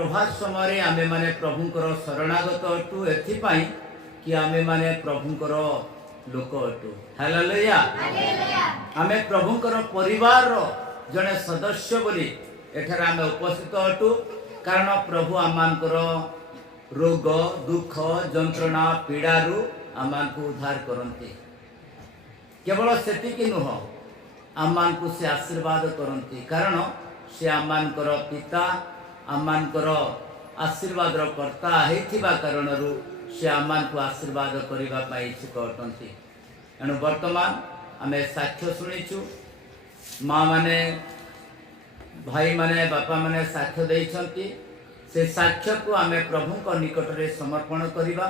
प्रभात समय आमे माने प्रभुंकर शरणागत अटु एथिपाई कि आमे माने प्रभुंकर लोक अटु। हालेलुया। आमे प्रभुंकर परिवार जने सदस्य बोली एठार आमे उपस्थित अटु कारण प्रभु आमानकर रोग दुख जंत्रणा पीड़ारू आमान को उद्धार करते। केवल सेतिकी नुह आमान को से आशीर्वाद करते कारण से आमानकर पिता आमानकर आशीर्वाद कर्ता हेथिबा कारणरू से आमान को आशीर्वाद करिबा पई इच्छुक अटंती। एणु वर्तमान आमे साक्ष्य शुणीचु माँ माने भाई माने बापा माने साक्ष्य देइछंती। से साक्ष्य को आमे प्रभु को निकट रे समर्पण करिबा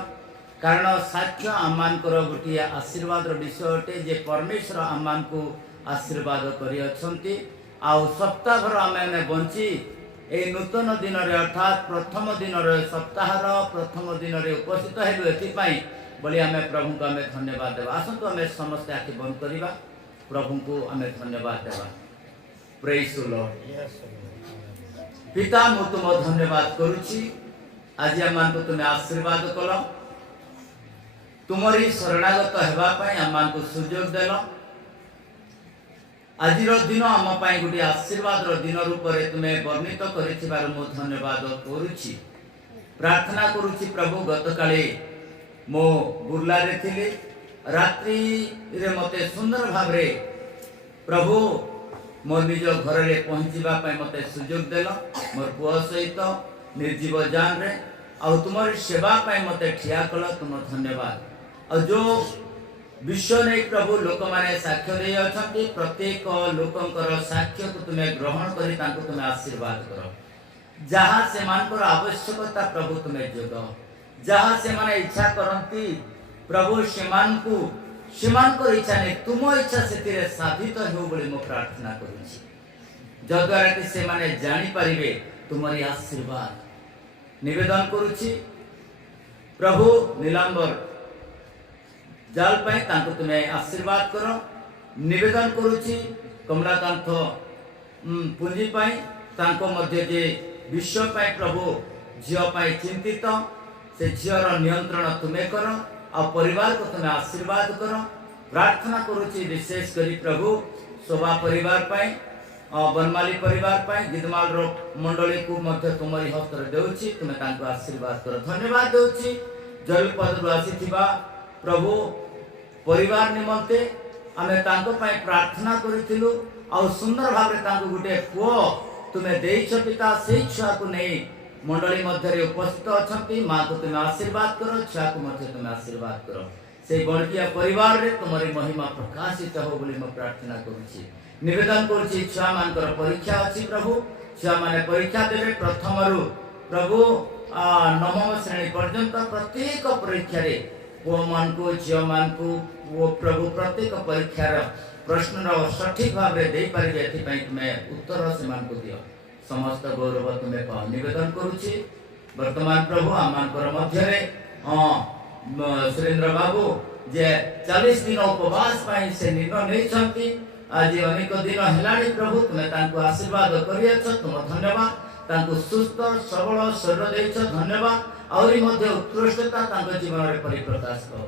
कारण साक्ष्य आमानकर गोटे आशीर्वाद विषय अटे जे परमेश्वर आमान को आशीर्वाद करि अछंती। आउ सप्ताह भर आमे बंची ए नूतन दिन रे अर्थात प्रथम दिन रे सप्ताहर प्रथम दिन रे उपस्थित हेलु एथिपाई बोली आमे प्रभु को आमे धन्यवाद देबा। आसंतु आमे समस्त आखि बंद करिबा प्रभु को आमे धन्यवाद देबा। Praise the Lord. पिता मु तुम धन्यवाद करुछि आज आमान को तुम आशीर्वाद कल तुमरी शरणागत हेबा पई आमान को सुयोग देल। आज दिन आम गोटे आशीर्वाद दिन रूप में तुम्हें वर्णित कर धन्यवाद करुछि। प्रार्थना करुछि प्रभु गत काले मो बुर्ला रे थिली रात्रि रे मते सुंदर भाव रे प्रभु मोर निज घर रे पहुँचवा मते सुयोग देल मोर पुओ सहित निर्जीव जान रे आ तुमरी सेवा मते ठिया कल तुम धन्यवाद। और जो विश्व नहीं प्रभु लोक माने साक्ष्य दे अछंती प्रत्येक लोकंकर साक्ष्य को तुम्हें ग्रहण करी तांको तुम्हें आशीर्वाद करो जहाँ से मानकर आवश्यकता प्रभु तुम्हें जोग जहाँ से माने इच्छा करंती प्रभु सेमानकु सेमानकर इच्छा नहीं तुम इच्छा से साधित हो बोली मो प्रार्थना करुछि जद्वारा कि से माने जानी परिबे तुम्हारी आशीर्वाद निवेदन करुछि प्रभु नीलांबर जाल पाई तांको तुम्हें आशीर्वाद करो निवेदन करुछि कमलाकांत पुंजी पाई तांको मध्य जे विश्व पाई प्रभु झियो पाई चिंतित से झियर नियंत्रण तुम्हें करो आ परिवार को तुम्हें आशीर्वाद करो। प्रार्थना करुछि विशेष करी प्रभु शोभा परिवार पाई बनमाली परिवार पाई गिदमाल रो मंडली को मध्य तुम्हारी हस्त रे देउछि तुम्हें तांको आशीर्वाद करो। धन्यवाद देउछि जलपद आसीथिबा प्रभु परिवार निमंते आमे तांको पाई प्रार्थना करिथिलु आ सुंदर भाव रे तांको गुटे पुओ तुमे देइछ पिता सेई छुआ को नै मंडली मध्य रे उपस्थित अछंती मां को तुमे आशीर्वाद करो छुआ को मध्य तुमे आशीर्वाद करो सेई बणकिया परिवार रे तुम्हारी महिमा प्रकाशित हो बोली म प्रार्थना करूछि। निवेदन करूछि छुआ मानकर परीक्षा अछि प्रभु छुआ माने परीक्षा देबे प्रथम रु प्रभु नवम श्रेणी पर्यंत प्रत्येक परीक्षा रे पुओ मान को झियो मान को वो प्रभु प्रत्येक परीक्षार प्रश्न सठिक भाव में दे पारे एथि तुम्हें उत्तर से मान को दियो समस्त गौरव तुम्हें पाओ। निवेदन करुछि वर्तमान प्रभु आमानकर मध्य रे सुरेंद्र बाबू जे 40 दिन उपवास पाई से निर्णय नहीं छंती आज अनेक दिन हेलाणी प्रभु तुम्हें तांको आशीर्वाद करियछ तुम धन्यवाद तांको सुस्थ सबल शरीर देइछ धन्यवाद आउरी मध्य उत्कृष्टता तांको जीवन रे परिप्रकाश करो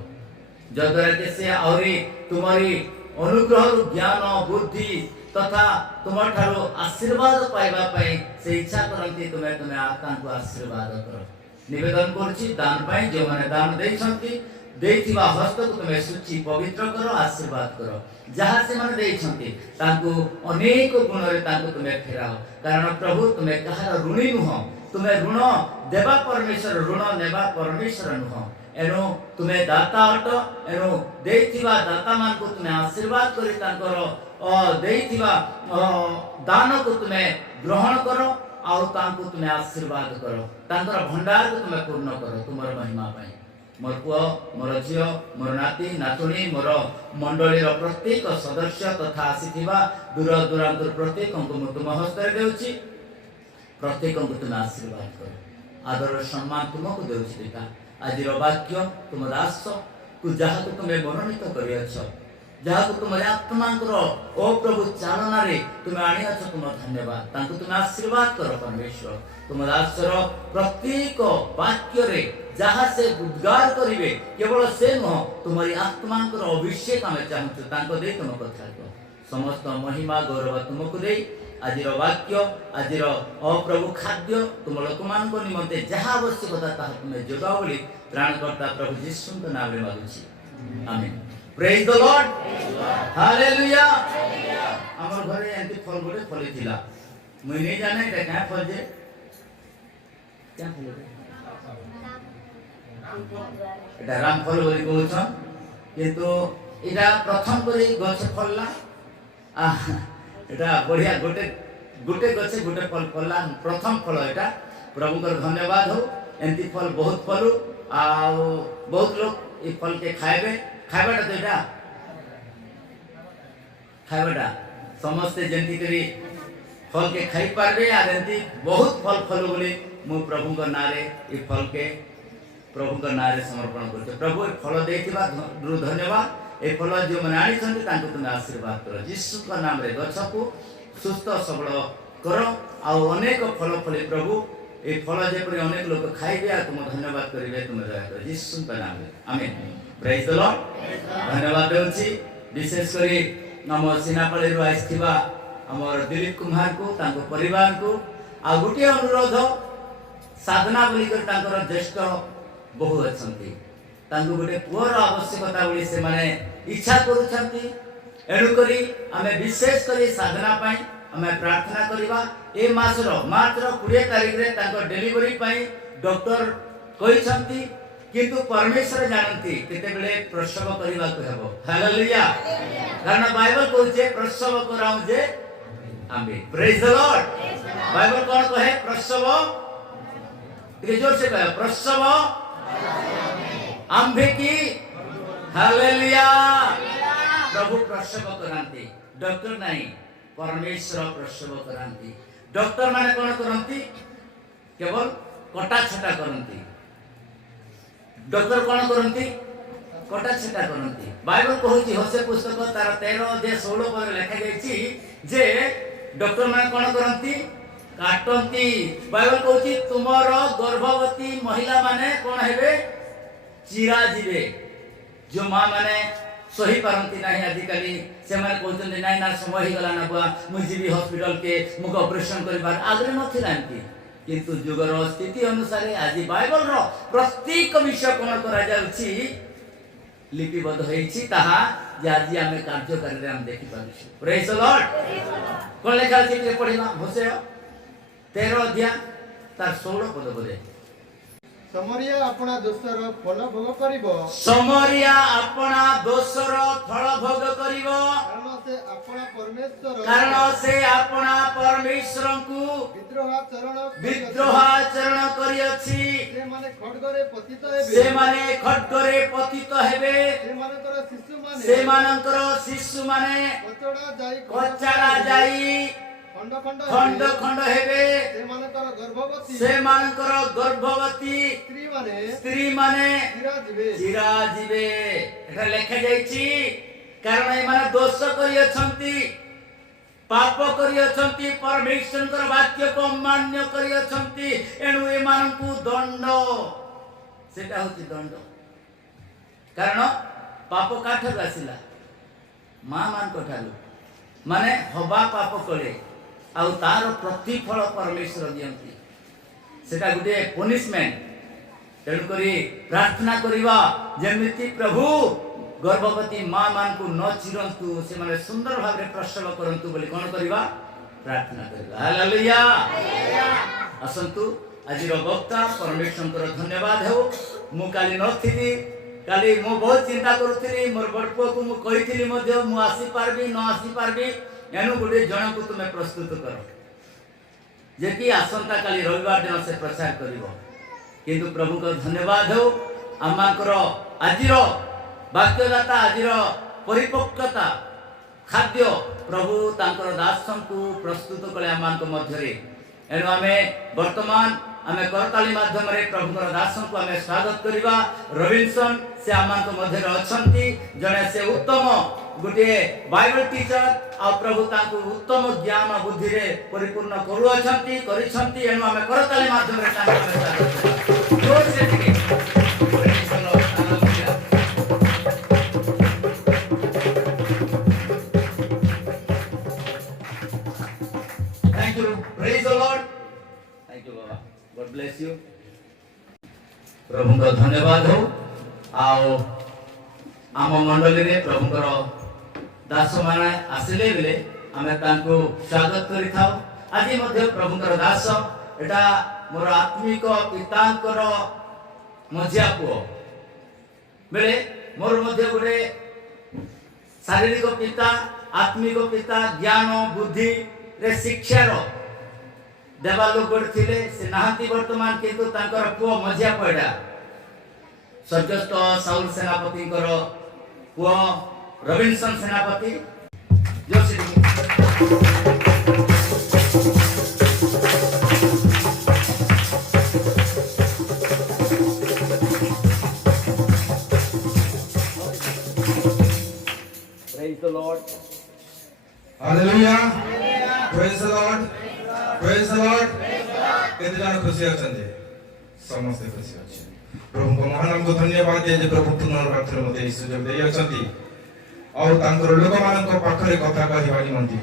जद्वारा कि से आउरी तुम्हारी अनुग्रह ज्ञान बुद्धि तथा तुम ठारो आशीर्वाद पाइबा पई से इच्छा करंती तुम्हें तुम्हें तांको आशीर्वाद करो। निवेदन करछि दान पाई जो माने दान देइछंती देइथिबा हस्त को तुम्हें सुचि पवित्र करो आशीर्वाद करो जहाँ से माने देइछंती तांको अनेक गुण रे तांको तुम्हें फेराओ कारण प्रभु तुम्हें कहार ऋणी नुह तुम्हें ऋण देवा परमेश्वर ऋण नेबा परमेश्वर नुह एनो तुम्हें दाता अट एनो देइथिबा दाता मान को तुम्हें आशीर्वाद करी तांकर देइथिबा दान को तुम्हें ग्रहण करो आउ तांको तुम्हें आशीर्वाद करो तांकर भंडार को तुम्हें पूर्ण करो तुमर महिमा पाई मोर पुओ मोर झियो मोर नाती नातुणी मोर मंडली प्रत्येक सदस्य तथा आसीथिबा दूर दूरांतर प्रत्येक को तुम हस्त रे देउछि प्रत्येक को तुम आशीर्वाद करो आदर सम्मान तुमको देउछि पिता आज वाक्य तुम दास को जहाँ को तुम्हें मनोनीत करियछ जहाँ को तुम आत्मा ओ प्रभु चालना रे तुम्हें आनी अच्छ तुम धन्यवाद तांको तुम्हें आशीर्वाद करो परमेश्वर तुम दासर प्रत्येक वाक्य रे जहाँ से उद्गार करिवे केवल से नुह तुम्हारी आत्मा अभिषेक आम चाहूँ तांको दे तुम कथा समस्त महिमा गौरव तुमको दे आजिर वाक्य आजिर अप्रभु खाद्य तुम लोक मान निमंते जहाँ आवश्यकता ताहा तुम्हें जोगाओ बोली त्राणकर्ता प्रभु यीशु नाम रे मागुछि amen praise the lord hallelujah हमर घरे एंती फल गोटे फली थिला मुई नहीं जाने एटा क्या फल जे क्या फल एटा राम फल बोली कहउछन किंतु एटा प्रथम करी गछ फलला एटा बढ़िया गोटे गोटे गछे गोटे फल फलला प्रथम फल एटा प्रभु कर धन्यवाद हो एंती फल बहुत फलु आ बहुत लोग ई फल के खाइबे खाइबाटा तो एटा खाइबाटा समस्ते जेंती करी फल के खाई पारबे आ एंती बहुत फल फल बोली मु प्रभु कर नारे ई फल के प्रभु कर नारे समर्पण करते प्रभु फल देथिबा धन्यवाद ए फल जो मन आनी छंती तांको तुम आशीर्वाद करो यीशु का नाम रे गछ को सुस्थ सबल करो आ अनेक फल फले प्रभु ए फल जे पर अनेक लोग खाइबे आ तुम धन्यवाद करिवे तुम दया करो यीशु का नाम रे आमेन प्रेज द लॉर्ड धन्यवाद देउछि विशेष करी नम सिनापल्ली रो आइथिबा हमर दिलीप कुमार को तांको परिवार को आ गुटे अनुरोध साधना बोली कर तांकर ज्येष्ठ बहु अछंती तांको गुटे पुअर आवश्यकता बोली से माने इच्छा करूछंती एनु करी हमें विशेष करी साधना पाई हमें प्रार्थना करिबा ए मासर मार्च रो 20 तारिख रे तांको डिलीवरी पाई डॉक्टर कहिसंती किंतु परमेश्वर जानती केते बेले प्रसव करिबा को हेबो हालेलुया कारण बाइबल कहूचे प्रसव कराउ जे amen praise the lord Bible कोन कहे प्रसव के जोर से कहे प्रसव आंबे की हालेलुया प्रभु प्रसव करांती डॉक्टर नहीं परमेश्वर प्रसव करांती डॉक्टर माने कोन करंती केवल कटा छटा करंती डॉक्टर कोन करंती कटा छटा करंती बाइबल कहूची होसे पुस्तक तार 13 अध्याय 16 पर लिखा जायछि जे डॉक्टर माने कोन करंती काटंती बाइबल कहूची तुमर गर्भवती महिला माने कोन हेबे चिरा जीवे जो मां माने सही पारंती नाही आजिकली से माने कहउछन नाही ना समय ही गला ना बुआ मु जीवी हॉस्पिटल के मुक ऑपरेशन करबार आग्रे नथिलांती किंतु जुगर स्थिति अनुसार आज बाइबल रो प्रत्येक विषय कोन करा जाउछि लिपिबद्ध होईछि ताहा जे आज हमें कार्यकारी रे हम देखि पाछि प्रेज द लॉर्ड कोन लेखा अछि के पढिना होसे 13 अध्याय तार 16 पद बोले समरिया अपना दोषर फल भोग करिवो समरिया अपना दोषर फल भोग करिवो कारण से अपना परमेश्वर को विद्रोह चरण करियछि से माने खड्गरे पतित हेबे से मानकर शिशु माने कचड़ा जाई खंड खंड हेबे से मानकर गर्भवती स्त्री माने चिरा जीवे एटा लेखा जायछि कारण ए माने दोष करि अछंती पाप करि अछंती परमेश्वरकर वाक्य को अमान्य करि अछंती एनु ए मानकु दंड सेटा होछि दंड कारण पाप काठर आसिला मां मान कोठालु माने हवा पाप करे आ तार प्रतिफल परमेश्वर दियंती सेटा गुटे पनिशमेंट तेणु करी प्रार्थना करिवा जेमिति प्रभु गर्भवती मां मान को न चिरंतु से माने सुंदर भाव रे प्रसव करंतु बोली कोन करिवा प्रार्थना करिवा हालेलुया असंतु आजिर वक्ता परमेश्वर धन्यवाद हो मु काली नथिली काली मु बहुत चिंता करूथली मोर बड़पुआ को मु कहिथली मध्ये मु आसी पारबी न आसी पारबी एनु गुटे जण को तुमे प्रस्तुत करो जे कि आसंता काली रविवार दिन से प्रचार करिवो किंतु प्रभु को धन्यवाद हो आमाकर आजिर वाक्यदाता आजिर परिपक्वता खाद्य प्रभु तांकर दासन को प्रस्तुत कले आमानक मध्यरे एनु आमे वर्तमान आमे करताली माध्यम रे प्रभुकर दासन को आमे स्वागत करिवा रविंसन से आमानक मध्यरे अछंती जने से उत्तम गोटे बाइबल टीचर आ प्रभु तांको उत्तम ज्ञान बुद्धि रे परिपूर्ण करूछंती करिछंती एनु आमे करताली माध्यम रे तांको जोर से टिके Praise the Lord. Hallelujah. Thank you. Praise the Lord. Thank you Baba. God bless you. प्रभु को धन्यवाद हो आओ आम मंडली रे प्रभुकर दास माने आसिले बेले आमे तांको स्वागत करि थाओ आज मध्ये प्रभुकर दास एटा मोर आत्मिक पितांकर मझिया पुओ बेले मोर मध्ये गुडे शारीरिक पिता आत्मिक पिता ज्ञान बुद्धि रे शिक्षा रो देवा लोक गोड़ थिले से नाहंती वर्तमान किंतु तांकर पुओ मझिया पडा स्वर्गस्थ साउल सेनापति पुओ रविनसन सेनापति जो Praise the Lord. Hallelujah. Praise the Lord. Praise the Lord. केते जन खुशी अछन्ते समस्त खुशी अछि प्रभु को महान को धन्यवाद दे जे प्रभु पुनर्वात्र मते सुजोग देइ अछन्ती औ तांकर लोक मान को पाखरे कथा कहिबानी मंती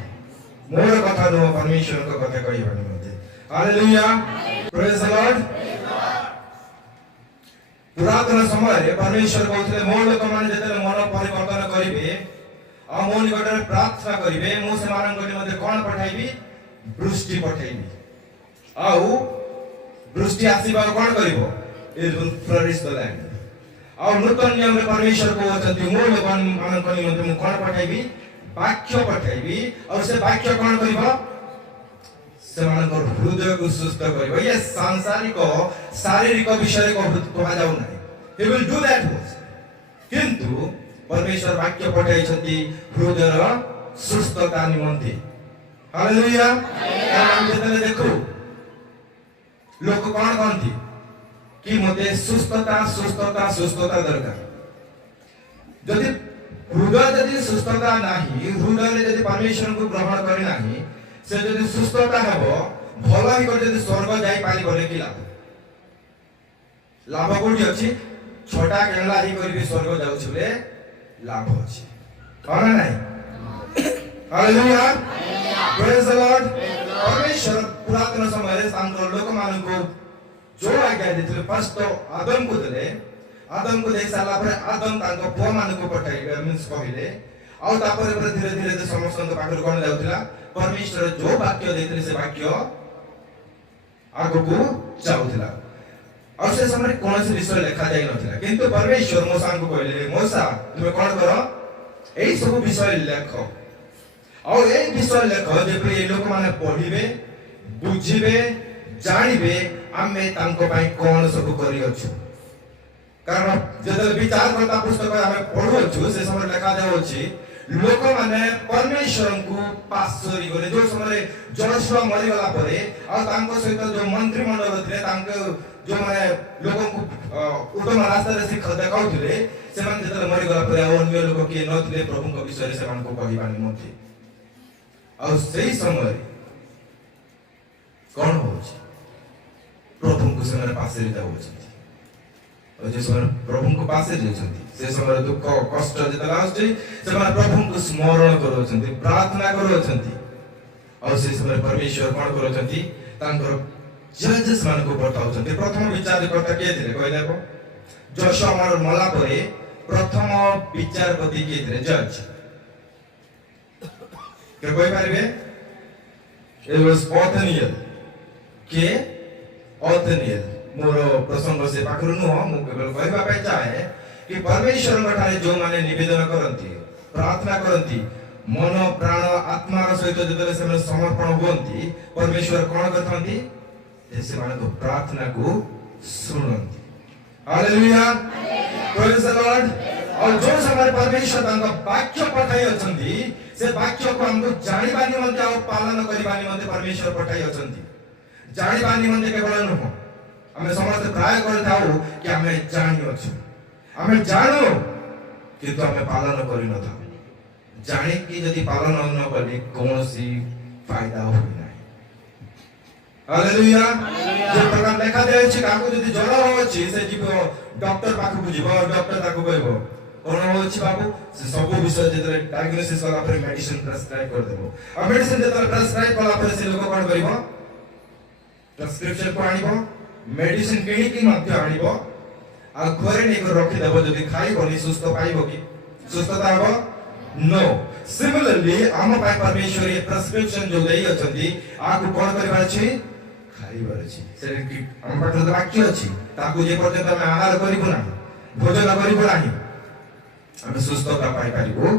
मोर कथा नो परमेश्वर को कथा कहिबानी मंती हालेलुया प्रेज द लॉर्ड पुरातन समय रे परमेश्वर कहथले मोर लोक मान जेते मन परिवर्तन करिवे आ मो निकटरे प्रार्थना करिवे मो से मानन मध्ये कोन पठाइबी वृष्टि पठाइबी आउ वृष्टि आसीबा कोन करिवो it will flourish the land और नूतन नियम रे परमेश्वर को वचन मो लोकन मानन कनि मध्ये मु कोन पठाइबी वाक्य पठाइबी और से वाक्य कोन करिवो से मानन हृदय को सुस्थ करिवो ये सांसारिक शारीरिक विषय को कहा जाउ नै ही विल डू दैट किंतु परमेश्वर वाक्य पठाई छथि हृदय सुस्थता निमंते हालेलुया हम जेतले देखो लोक कोन कहंती कि मते सुस्थता सुस्थता सुस्थता दरकार जदि हृदय जदि सुस्थता नाही हृदय रे जदि परमेश्वर को ग्रहण करि नाही से जदि सुस्थता हेबो भलो ही कर जदि स्वर्ग जाई पाली बोले कि लाभ कोठी अछि छोटा केंगला ही करि स्वर्ग जाउ छले लाभ अछि कोन नाही हालेलुया प्रेज द लॉर्ड परमेश्वर पुरातन समय रे सांकर लोक मान को जो आज्ञा देथिले फर्स्ट तो आदम को दे साला पर आदम तांको पुओ मान को पठाइबे मींस कहिले आ तापर पर धीरे धीरे समस्त पाखर कोन जाउतिला परमेश्वर जो वाक्य देथिले से वाक्य आगो को जाउतिला और से समय कौन से विषय लिखा जाय नथिला किंतु परमेश्वर मूसा को कहले मूसा तुम कोन करो एई सब विषय लेखो और एई विषय लेखो जे पे लोक माने पढिबे बुझिबे जानिबे आमे तांको पई कोन सब करि अछु कारण जदल विचार करता पुस्तक आमे पढु अछु से समय लिखा जाय अछि लोक माने परमेश्वर को पासरी गले जो समय जोशुआ मरि गला परे और तांको सहित जो मंत्री मंडल थिले तांको जो माने लोगों को उत्तम रास्ता रे शिक्षा देखाउथिले से माने जदल मरि गला परे अन्य लोक के नथिले प्रभु को विषय से मान को कहिबानी नथि और सही समय कौन होछि प्रभु को समय पासे रे जाउछि और जे समय प्रभु को पासे जाउछन्ति से समय दुख कष्ट जेतला आछी से माने प्रभु को स्मरण करोछन्ति प्रार्थना करोछन्ति और से समय परमेश्वर कोन करोछन्ति तांकर जजेस मान को बताउछन्ति प्रथम विचार करता के थिले कहि देखो जोशुआ हमर मला परे प्रथम विचारपति के थिले जज के कोई पारिबे इट वाज ऑथनियल के ऑथनियल मोर प्रसंग से पाखरु न मु केवल कहबा पाई चाहे कि परमेश्वर ठारे जो माने निवेदन करंती प्रार्थना करंती मन प्राण आत्मा रो सहित जतले से समर्पण होंती परमेश्वर कोन करथंती से माने को प्रार्थना को सुनंती हालेलुया प्रेज द लॉर्ड और जो समय परमेश्वर तांका वाक्य पठाई अछंती से वाक्य को हमको जानिबा निमंते और पालन करिबा निमंते परमेश्वर पठाई अछंती जानिबा निमंते केवल न हो हमें समस्त प्राय करथाउ कि हमें जानि अछु हमें जानो किंतु हमें पालन करि न था जाने कि यदि पालन न कले कौन सी फायदा हुई नहीं। हालेलुया। जे प्रकार लेखा जाय छै काको यदि जड़ हो छै से जीव डॉक्टर पाखु बुझिबो डॉक्टर ताको कहबो कोन हो छै बाबू से सब विषय जे डायग्नोसिस वाला पर मेडिसिन प्रेस्क्राइब कर देबो आ मेडिसिन जे प्रेस्क्राइब वाला पर से लोक कोन करिवो प्रेस्क्रिप्शन को आनिबो मेडिसिन किणी की मध्य आनिबो आ घरे नै को रखि देबो जदि खाइबो नि सुस्त पाइबो कि सुस्तता हबो नो। सिमिलरली आम पाई परमेश्वर ये प्रेस्क्रिप्शन जो देई अछंती आकु कोन करबा छै खाइबार छै से कि हम पाठ वाक्य अछि ताकू जे पर्यंत हम आहार करिबो ना भोजन करिबो नाही हम सुस्तता पाई पारिबो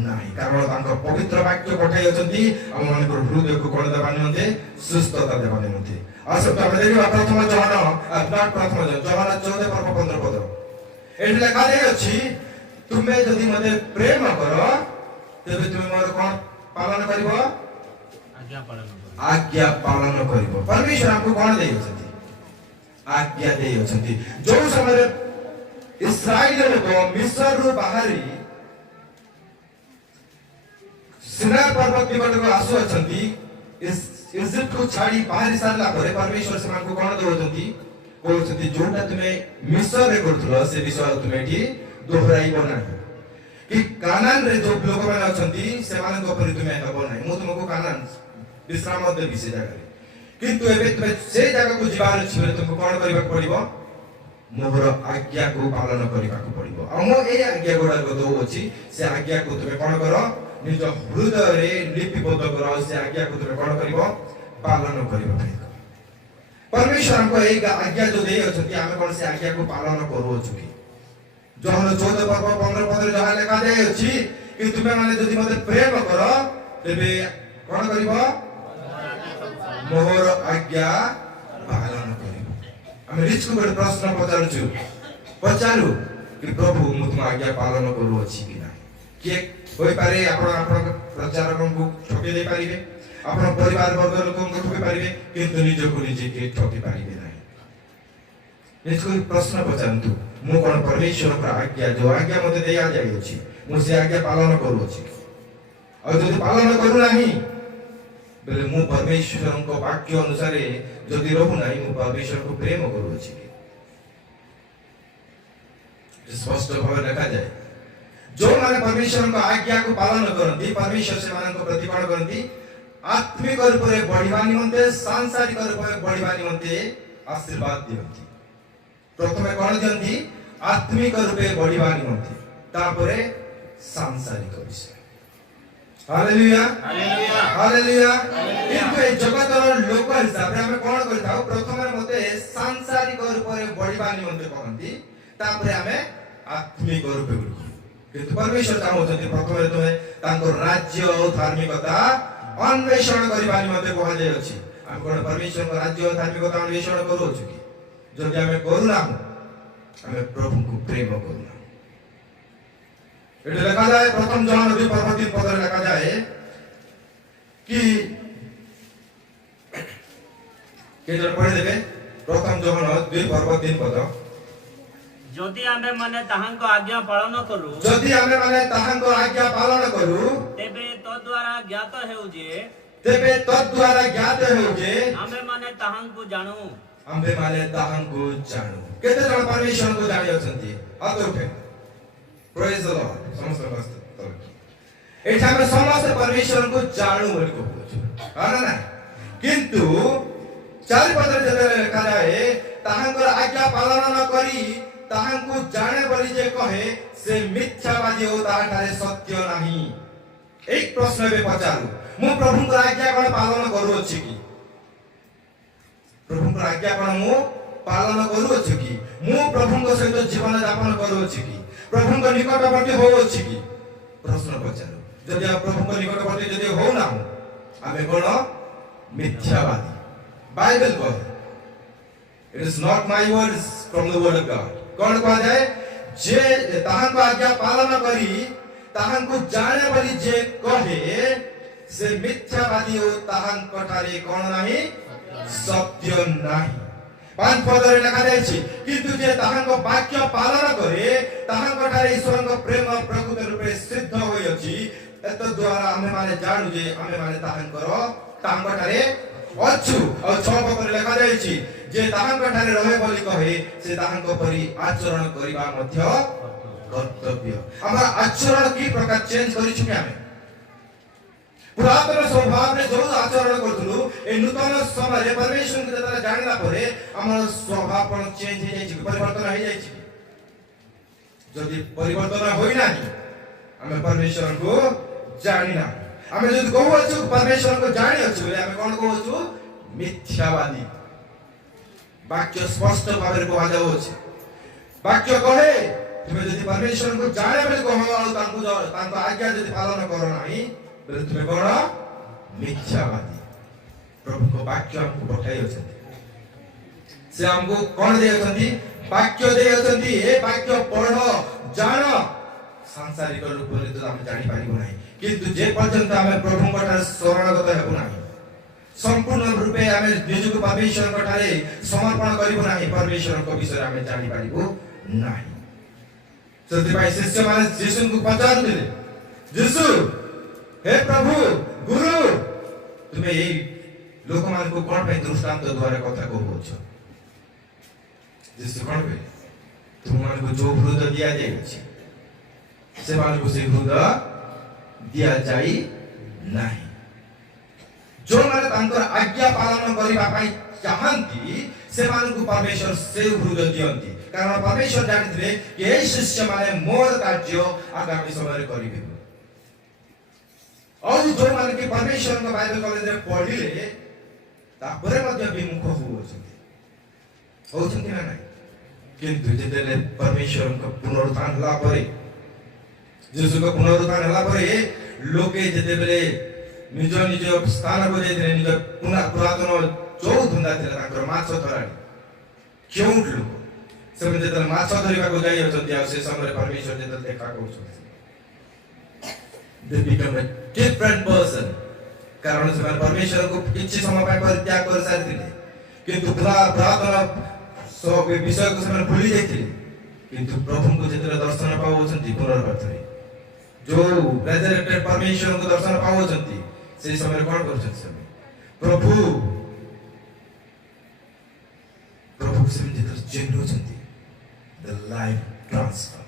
नाही कारण तांको पवित्र वाक्य पठाई अछंती हम मानकर हृदय को कोन देबा निमंते सुस्तता देबा निमंते असत हम देखिबा प्रथम जहन प्रथम जहन 14 पर्व 15 पद एठी लेखा जाय अछि तुमे यदि मते प्रेम करो तबे तुमे मोर कोन पालन करिवो आज्ञा पालन करिवो। परमेश्वर हमको कोन देइ अछंती आज्ञा देइ अछंती। जो समय इस्राएल लोक मिस्र रु बाहरी सिनाई पर्वत निकट को आसु अछंती इजिप्ट को छाड़ी बाहरी सारला परे परमेश्वर से हमको कोन दोछंती कोछंती जोटा तुमे मिस्र रे करथलो से विषय तुमे एठी दोहराइबो नाही कि कानान रे जो लोक माने अछंती से माने को परि तुमे हबो नाही मु तुमको कानान विश्राम देबी से जगह किंतु एबे तुमे से जगह को जिबार अछि तुमको कोन करबा पड़िबो मोहर आज्ञा को पालन करबा को पड़िबो हम ए आज्ञा गोडा को दो अछि से आज्ञा को तुमे कोन करो निज हृदय रे लिपिबद्ध करो से आज्ञा को तुमे कोन करबो पालन करबा पड़िबो। परमेश्वर हमको एक आज्ञा जो देइ अछंती हम कोन से आज्ञा को पालन करू अछि जहन 14 पर्व 15 पद जहां लिखा जाय अछि कि तुमे माने यदि मते प्रेम करो तबे कोन करिवो मोहर आज्ञा पालन करिवो। हम रिच को प्रश्न पचारू कि प्रभु मु तुम आज्ञा पालन करू अछि कि नाही के होई पारे आपण प्रचारक को ठोके दे पारिबे आपण परिवार वर्ग लोक को ठोके पारिबे किंतु निज को निज के ठोके पारिबे नाही। इसको प्रश्न पचारंतु मु कोन परमेश्वर पर आज्ञा जो आज्ञा मते देया जाय अछि मु से आज्ञा पालन करू अछि और यदि पालन करू नाही बेले मु परमेश्वर को वाक्य अनुसार यदि रहू नाही मु परमेश्वर को प्रेम करू अछि स्पष्ट भाव लिखा जाए जो माने परमेश्वर को आज्ञा को पालन करंती परमेश्वर से मान को प्रतिपादन करंती आत्मिक रूप रे बढ़िबा निमंते सांसारिक रूप रे बढ़िबा निमंते आशीर्वाद दियंती। प्रथमे कोन दियंती आत्मिक रूपे बढ़िबा निमंते तापरे सांसारिक विषय। Hallelujah hallelujah hallelujah. किंतु ए जगतर लोक हिसाब रे हम कोन करथाउ प्रथमे मते सांसारिक रूप रे बढ़िबा निमंते करंती तापरे हमें आत्मिक रूपे किंतु परमेश्वर चाहउछंती प्रथमे तमे तांको राज्य और धार्मिकता अन्वेषण करबा निमंते कहा जाय अछि हम कोन परमेश्वर को राज्य और धार्मिकता अन्वेषण करू छु कि जदि हमें करू ना हमें प्रभु को प्रेम करू ना। एटे लिखा जाए प्रथम जहन 2 पर्व 3 पद लिखा जाए कि केजर पढ़े देबे प्रथम जहन 2 पर्व 3 पद जदि आमे माने ताहांको आज्ञा पालन करू जदि आमे माने ताहांको आज्ञा पालन करू तेबे तो द्वारा ज्ञात हेउ जे आमे माने ताहांको जानु आमे माने ताहांको जानु केते जण परमेश्वर को जानि अछंती हाथ उठे प्रेज द लॉर्ड समस्त मस्त एठा में समस्त परमेश्वर को जानु बोली कहू हां ना किंतु चारि पद जते लिखा जाए ताहांको आज्ञा पालन न करी ताहांको जाने बोली जे कहे से मिथ्यावादी हो ताहारे सत्य नाही। एक प्रश्न बे पचारू मु प्रभु को आज्ञा कोन पालन करू अछि कि प्रभु को आज्ञा कोन मु पालन करू अछि कि मु प्रभु को सहित जीवन यापन करू अछि कि प्रभु को निकटवर्ती हो अछि कि प्रश्न पचारू जदि आप प्रभु को निकटवर्ती जदि हो ना आमे कोन मिथ्यावादी बाइबल को it is not my words from the word of God कोन कहा जाए जे ताहां को आज्ञा पालन करी ताहां को जाने वाली जे कहे से मिथ्यावादी हो ताहां कठारे कोन नाही सत्य नाही। 5 पद रे लिखा जाय छी किंतु जे ताहां को वाक्य पालन करे ताहां कठारे ईश्वर को प्रेम प्रकृत रूपे सिद्ध होय अछि एत द्वारा आमे माने जानु जे आमे माने ताहांकरे अछु और 6 पकरे लिखा जायछि जे ताहांकठारे रहे बोली कहे से ताहांक परि आचरण करिबा मध्य कर्तव्य। हमर आचरण की प्रकार चेंज करि छु आमे पुरातन स्वभाव रे जो आचरण करथुलु ए नूतन समय रे परमेश्वर के जतरा जानिला परे हमर स्वभाव पण चेंज हे जायछि परिवर्तन हे जायछि। जदि परिवर्तन होई नाही हमें परमेश्वर को जानिना हमें जदि कहू अछु परमेश्वर को जानि अछु बोले हमें कोन कहू अछु मिथ्यावादी। वाक्य स्पष्ट भाबरे कहा जाउ अछि वाक्य कहे तुमे जदि परमेश्वर को जाने बेले कहलो तांको आज्ञा जदि पालन करो नाही बोले तुमे कोन मिथ्यावादी। प्रभु को वाक्य हमको पठाई अछंती से हमको कोन दे अछंती वाक्य दे अछंती ए वाक्य पढ़ो जानो सांसारिक रूप रे तो हम जानि पारिबो नाही किंतु जे पर्यंत हमें प्रभु कठार शरणगत हेबो नाही संपूर्ण रूपे हमें निजको परमेश्वर कठारे समर्पण करिबो नाही परमेश्वर को विषय हमें जानि पारिबो नाही। सत्य भाई शिष्य माने यीशु को पचारुले यीशु हे प्रभु गुरु तुमे ए लोक मान को कोन पे दृष्टांत द्वारा कथा कहू छ यीशु कोन पे तुम मान को जो हृदय दिया जाय से मान को से हृदय दिया जाई नाही जो माने तांकर आज्ञा पालन करिबा पई चाहंती से मान को परमेश्वर से हृदय दियंती कारण परमेश्वर जानिथिले कि ए शिष्य माने मोर कार्य आगामी समय रे करिबे और जो माने कि परमेश्वर को बाइबल कॉलेज रे पढिले तापरे मध्ये विमुख होउछंती ना नाही किंतु जेतेले परमेश्वर को पुनरुत्थान होला परे यीशु को पुनरुत्थान होला परे लोके जेते बेले निज निज स्थान को जेते निज पुरातन जो धंदा थिला ताकर माछ धराणी क्यों लोक से जेते माछ धरिबा को जाई अछंती आ से समय परमेश्वर जेते देखा कहउछंती they become a different person कारण से परमेश्वर को किछि समय पर परित्याग कर सारिथिले किंतु पुरातन सब विषय को से भूली जाइथिले किंतु प्रभु को जेते दर्शन पाउछंती पुनर्वार्थरे जो रेजरेक्टेड परमेश्वर को दर्शन पाउछंती से समय कोन करछथि प्रभु से जेते चेंज होछंती द लाइफ ट्रांसफर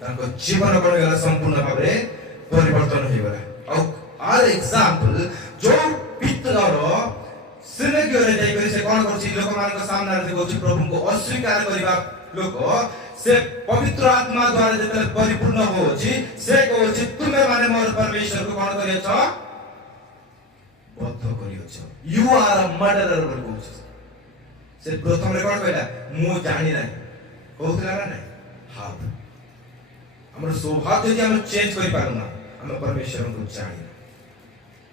ताको जीवन कोन गला संपूर्ण भाबरे परिवर्तन होई गला और आर एग्जांपल जो पितररो सिनेगियो रे जाई करी से कोन करछि लोक मान को सामने रे कहछि प्रभु को अस्वीकार करिबा लोक से पवित्र आत्मा द्वारा जेते परिपूर्ण होछि से कहछि तुमे माने मोर परमेश्वर को कोन करियछ बद्ध करियछ यू आर अ मर्डरर बोल कहछि से प्रथम रे कोन कहला मु जानि नै कहउतला ना नै हां हमर स्वभाव यदि हम चेंज करि पारुना हम परमेश्वर को जानि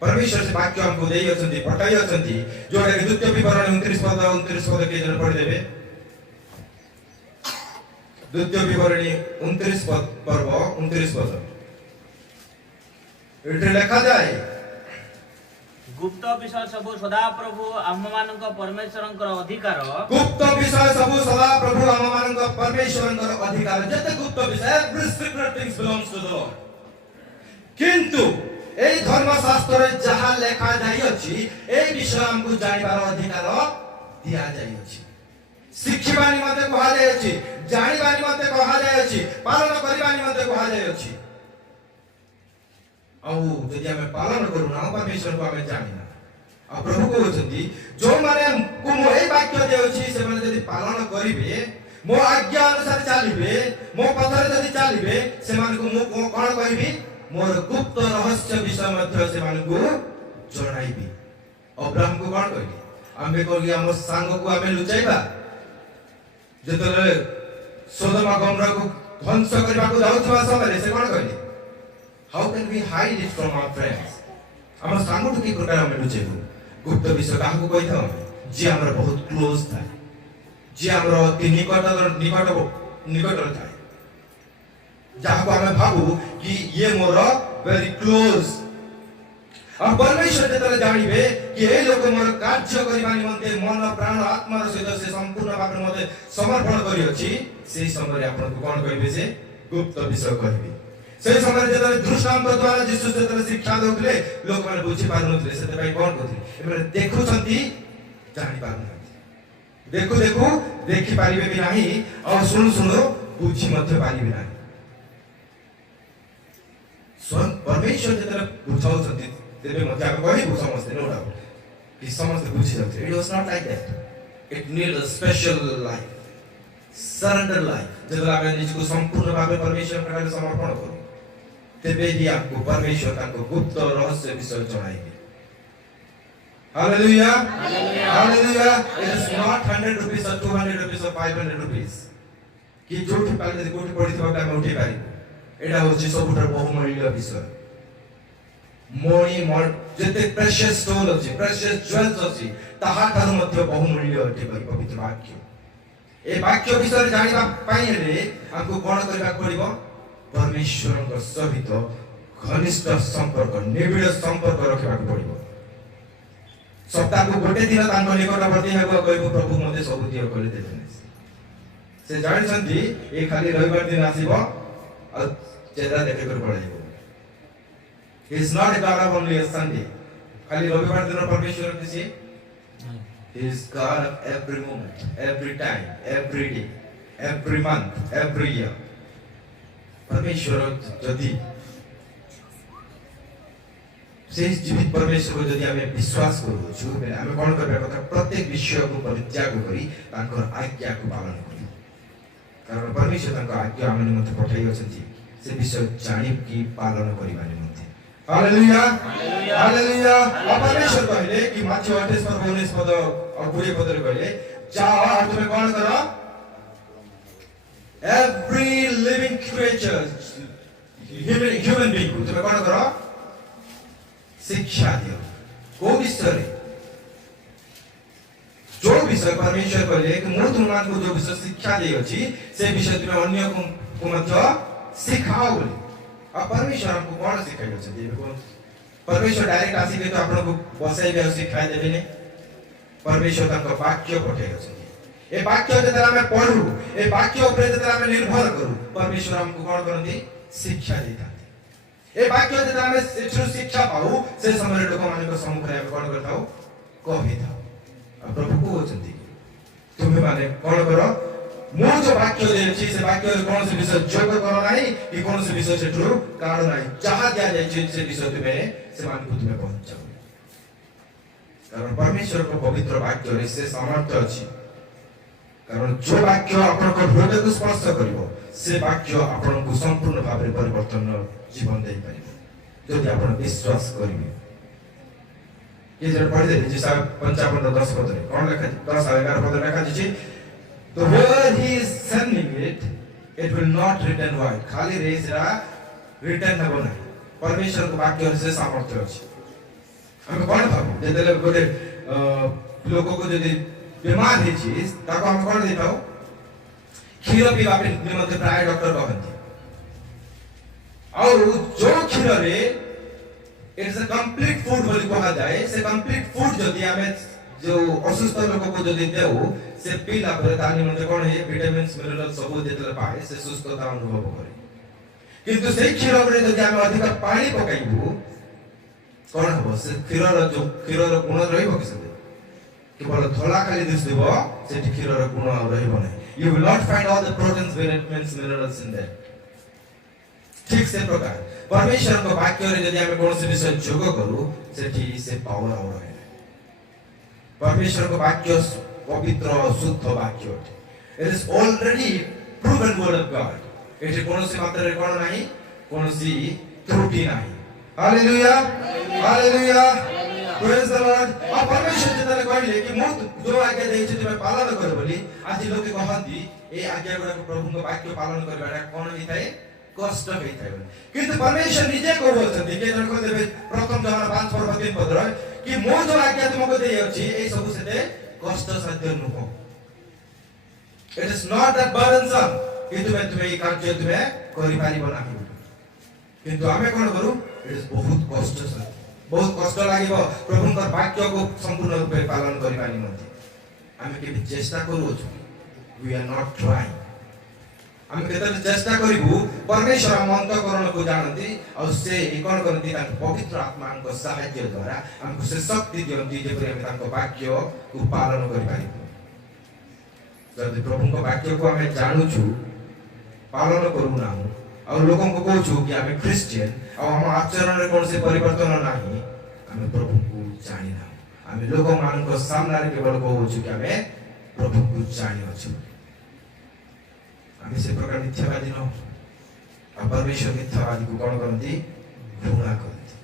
परमेश्वर से वाक्य हमको देई अछंती पठाई अछंती जोडा के द्वितीय विवरण 29 पद के जन पढ़ देबे द्वितीय विवरणी 29 पर्व 29 पद एटे लिखा जाए गुप्त विषय सब सदा प्रभु आममानक परमेश्वरंकर अधिकार गुप्त विषय सब सदा प्रभु आममानक परमेश्वरंकर अधिकार जते गुप्त विषय every secret things belongs to the Lord किंतु ए धर्मशास्त्र रे जहा लेखा जाई अछि ए विषय हमको जानिबार अधिकार दिया जाई अछि शिखिबा निमते कहा जाय अछि जानिबा निमते कहा जाय अछि पालन करिबा निमते कहा जाय अछि औ यदि हम पालन करू ना परमेश्वर को हम जानिना आ प्रभु को होचंती जो माने को मो ए वाक्य दे अछि से माने यदि पालन करिवे मो आज्ञा अनुसार चलिबे मो पथरे यदि चलिबे से माने को मो कोन कहिबी मोर गुप्त रहस्य विषय मध्य से मान को जणाइबी अब्राहम को कोन कहली आमे कहली हम सांग को आमे लुचाइबा जतले सोदमा गमरा को ध्वंस करबा को जाउथबा समय से कोन कहली how can we hide it from our friends हम सांग को की प्रकार हम लुचाइबो गुप्त विषय काहू को कहिथौ जे हमरा बहुत क्लोज था जे हमरा अति निकट था जहाँ को हमें भावु कि ये मोर वेरी क्लोज अब परमेश्वर जेतले जानिबे कि ए लोक मोर कार्य करिबा निमंते मन प्राण आत्मा र सहित से संपूर्ण भाबरे मते समर्पण करि अछि सेही समय आपण को कोन कहिबे से गुप्त विषय कहिबे से समय जेतले दृष्टांत द्वारा यीशु जेतले शिक्षा दउतले लोक माने बुझी पारु नथले सेते भाई कोन कहथि एबे देखु छंती जानि पारु नथि देखु देखु देखि पारिबे कि नाही और सुनु सुनु बुझी मध्य पारिबे नाही स्वयं परमेश्वर जेतले बुझाउ छंती तेबे मध्य आके कहि समझते नो डाउट कि समझते बुझी जाते it was not like that it need a special life surrender life जेतले आमे निजको संपूर्ण भावे परमेश्वर प्रति समर्पण करू तेबे ही आपको परमेश्वर ताको गुप्त रहस्य विषय जणाइबे hallelujah hallelujah it is not 100 rupees or 200 rupees or 500 rupees कि जोठी पाले कोठी पडिथबा हम उठे पारि एडा होछि सबुठार बहुमूल्य विषय मोणी मोर जते प्रेशियस स्टोन अछि प्रेशियस ज्वेल्स अछि ताहा थार मध्य बहुमूल्य अटे पवित्र वाक्य ए वाक्य विषय जानिबा पाइ हेले हमको कोन करबा पड़िबो परमेश्वर सहित घनिष्ठ संपर्क निबिड़ संपर्क रखा पड़ो सप्ताह को गोटे दिन निकटवर्ती हेबो कहबो प्रभु मते सब दियो कर देबे से जानि छथि ए खाली रविवार दिन आसीबो आ चेहरा देखे कर पड़ाइबो he is not a God of only a Sunday खाली रविवार दिन परमेश्वर किसी he is God of every moment, every time, every day, every month, every year. परमेश्वर जदि से जीवित परमेश्वर को जदि हमें विश्वास करू छु बेले हमें कोन करबा कथा प्रत्येक विषय को परित्याग करी तांकर आज्ञा को पालन करी कारण परमेश्वर तांकर आज्ञा हमन मते पठाई अछंती से विषय जानि कि पालन करी माने मते हालेलुया हालेलुया परमेश्वर कहले कि माथि 28 पर 19 पद और 20 पद रे कहले जाओ तुमे कोन करो every living creature human being को तुम कौन करो शिक्षा दियो को विषय जो विषय परमेश्वर कहले कि मु तुममान को जो विषय शिक्षा दे अछि से विषय तुम अन्य को मध्य सिखाओ बोली अब परमेश्वर हमको कौन सिखाइ अछि परमेश्वर डायरेक्ट आसी के तो आपन को बसाई बे सिखाइ देबे ने परमेश्वर का वाक्य पठे अछि ए वाक्य जेतरा में पढू ए वाक्य ऊपर जेतरा में निर्भर करू परमेश्वर हमको कोन करंती शिक्षा देता ए वाक्य जेतरा में शिक्षा पाऊ से समय लोक माने को सम्मुख रे कोन करताऊ कहि थाओ अब प्रभु को होचंती तुम्हें माने कोन करो मो जो वाक्य दे छी से वाक्य कोन से विषय जोग करो नाही कि कोन से विषय से ट्रू कारण नाही जहां दिया जाय छी से विषय तुम्हें से मान को तुम्हें पहुंचाओ कारण परमेश्वर को पवित्र वाक्य रे से सामर्थ्य अछि कारण जो वाक्य आपन को हृदय को स्पर्श करिवो से वाक्य आपन को संपूर्ण भाव परिवर्तन जीवन दे पारिबो जदि आपन विश्वास करिवे ये जर पढ़ दे जी साहब 55 10 पद रे कोन लिखा 10 11 पद लिखा जी तो where he is sending it will not return void खाली रेसरा रिटर्न न बना परमेश्वर को वाक्य से सामर्थ्य अछि हम कोन भाबो जेतले गोटे लोगों को यदि बीमार है चीज ताको हम कोन देताओ क्षीर पीवा पे निमंत्रण प्राय डॉक्टर कहते और जो क्षीर रे इट्स अ कंप्लीट फूड बोली कहा जाए से कंप्लीट फूड जदि हमें जो असुस्थ लोगों को जदि देऊ से पीला पर तानी निमंत्रण कोन है विटामिन्स मिनरल सब देतले पाए से सुस्थता अनुभव करे किंतु से क्षीर रे जदि हम अधिक पानी पकाइबू कोन हो से क्षीर रो गुण रहइबो कि केवल धला खाली दिस देबो से क्षीर रो गुण रहइबो नै you will not find all the proteins vitamins minerals in there ठीक से प्रकार परमेश्वर को वाक्य रे यदि हम कोन से विषय जोग करू सेठी से पावर और है परमेश्वर को वाक्य पवित्र शुद्ध वाक्य it is already proven word of god एठी कोन से मात्र रे कोन नाही कोन सी त्रुटि नाही hallelujah hallelujah praise the Lord अब परमेश्वर जेतले कहले कि मु जो आज्ञा देछि तुमे पालन कर बोली आज लोक कहंती ए आज्ञा गुडा प्रभु को वाक्य पालन करबाटा कोन हिताय कष्ट हेइथाय किंतु परमेश्वर निजे कहउछथि के जन को देबे प्रथम जहन 5 पर्व 3 पद रे कि मु जो आज्ञा तुमको देइ अछि ए सब सेते कष्ट साध्य नुहो it is not that burdensome कि तुमे ई कार्य तुमे करि पारिबो नाही किंतु हमें कोन करू इट इज बहुत कष्ट लागिबो प्रभु का वाक्य को संपूर्ण रूप से पालन करि पानी नथि हमें के चेष्टा करू वी आर नॉट ट्राइंग आम केते चेष्टा करिबु परमेश्वर हम अंतःकरण को जानती और से कोन करती पवित्र आत्मा को सहायता द्वारा हमको से शक्ति दियंती जे हम तांको वाक्य को पालन करि पारिबु जदि प्रभु को वाक्य को हमें जानू छु पालन करू ना और लोगों को कहू छु कि हमें क्रिश्चियन और हम आचरण रे कोन से परिवर्तन नाही हमें प्रभु को जानि ना हमें लोगों मान को सामने रे केवल कहू छु कि हमें प्रभु को जानि अछु हमें से प्रकार मिथ्यावादी न और परमेश्वर मिथ्यावादी को कौन करती घृणा करती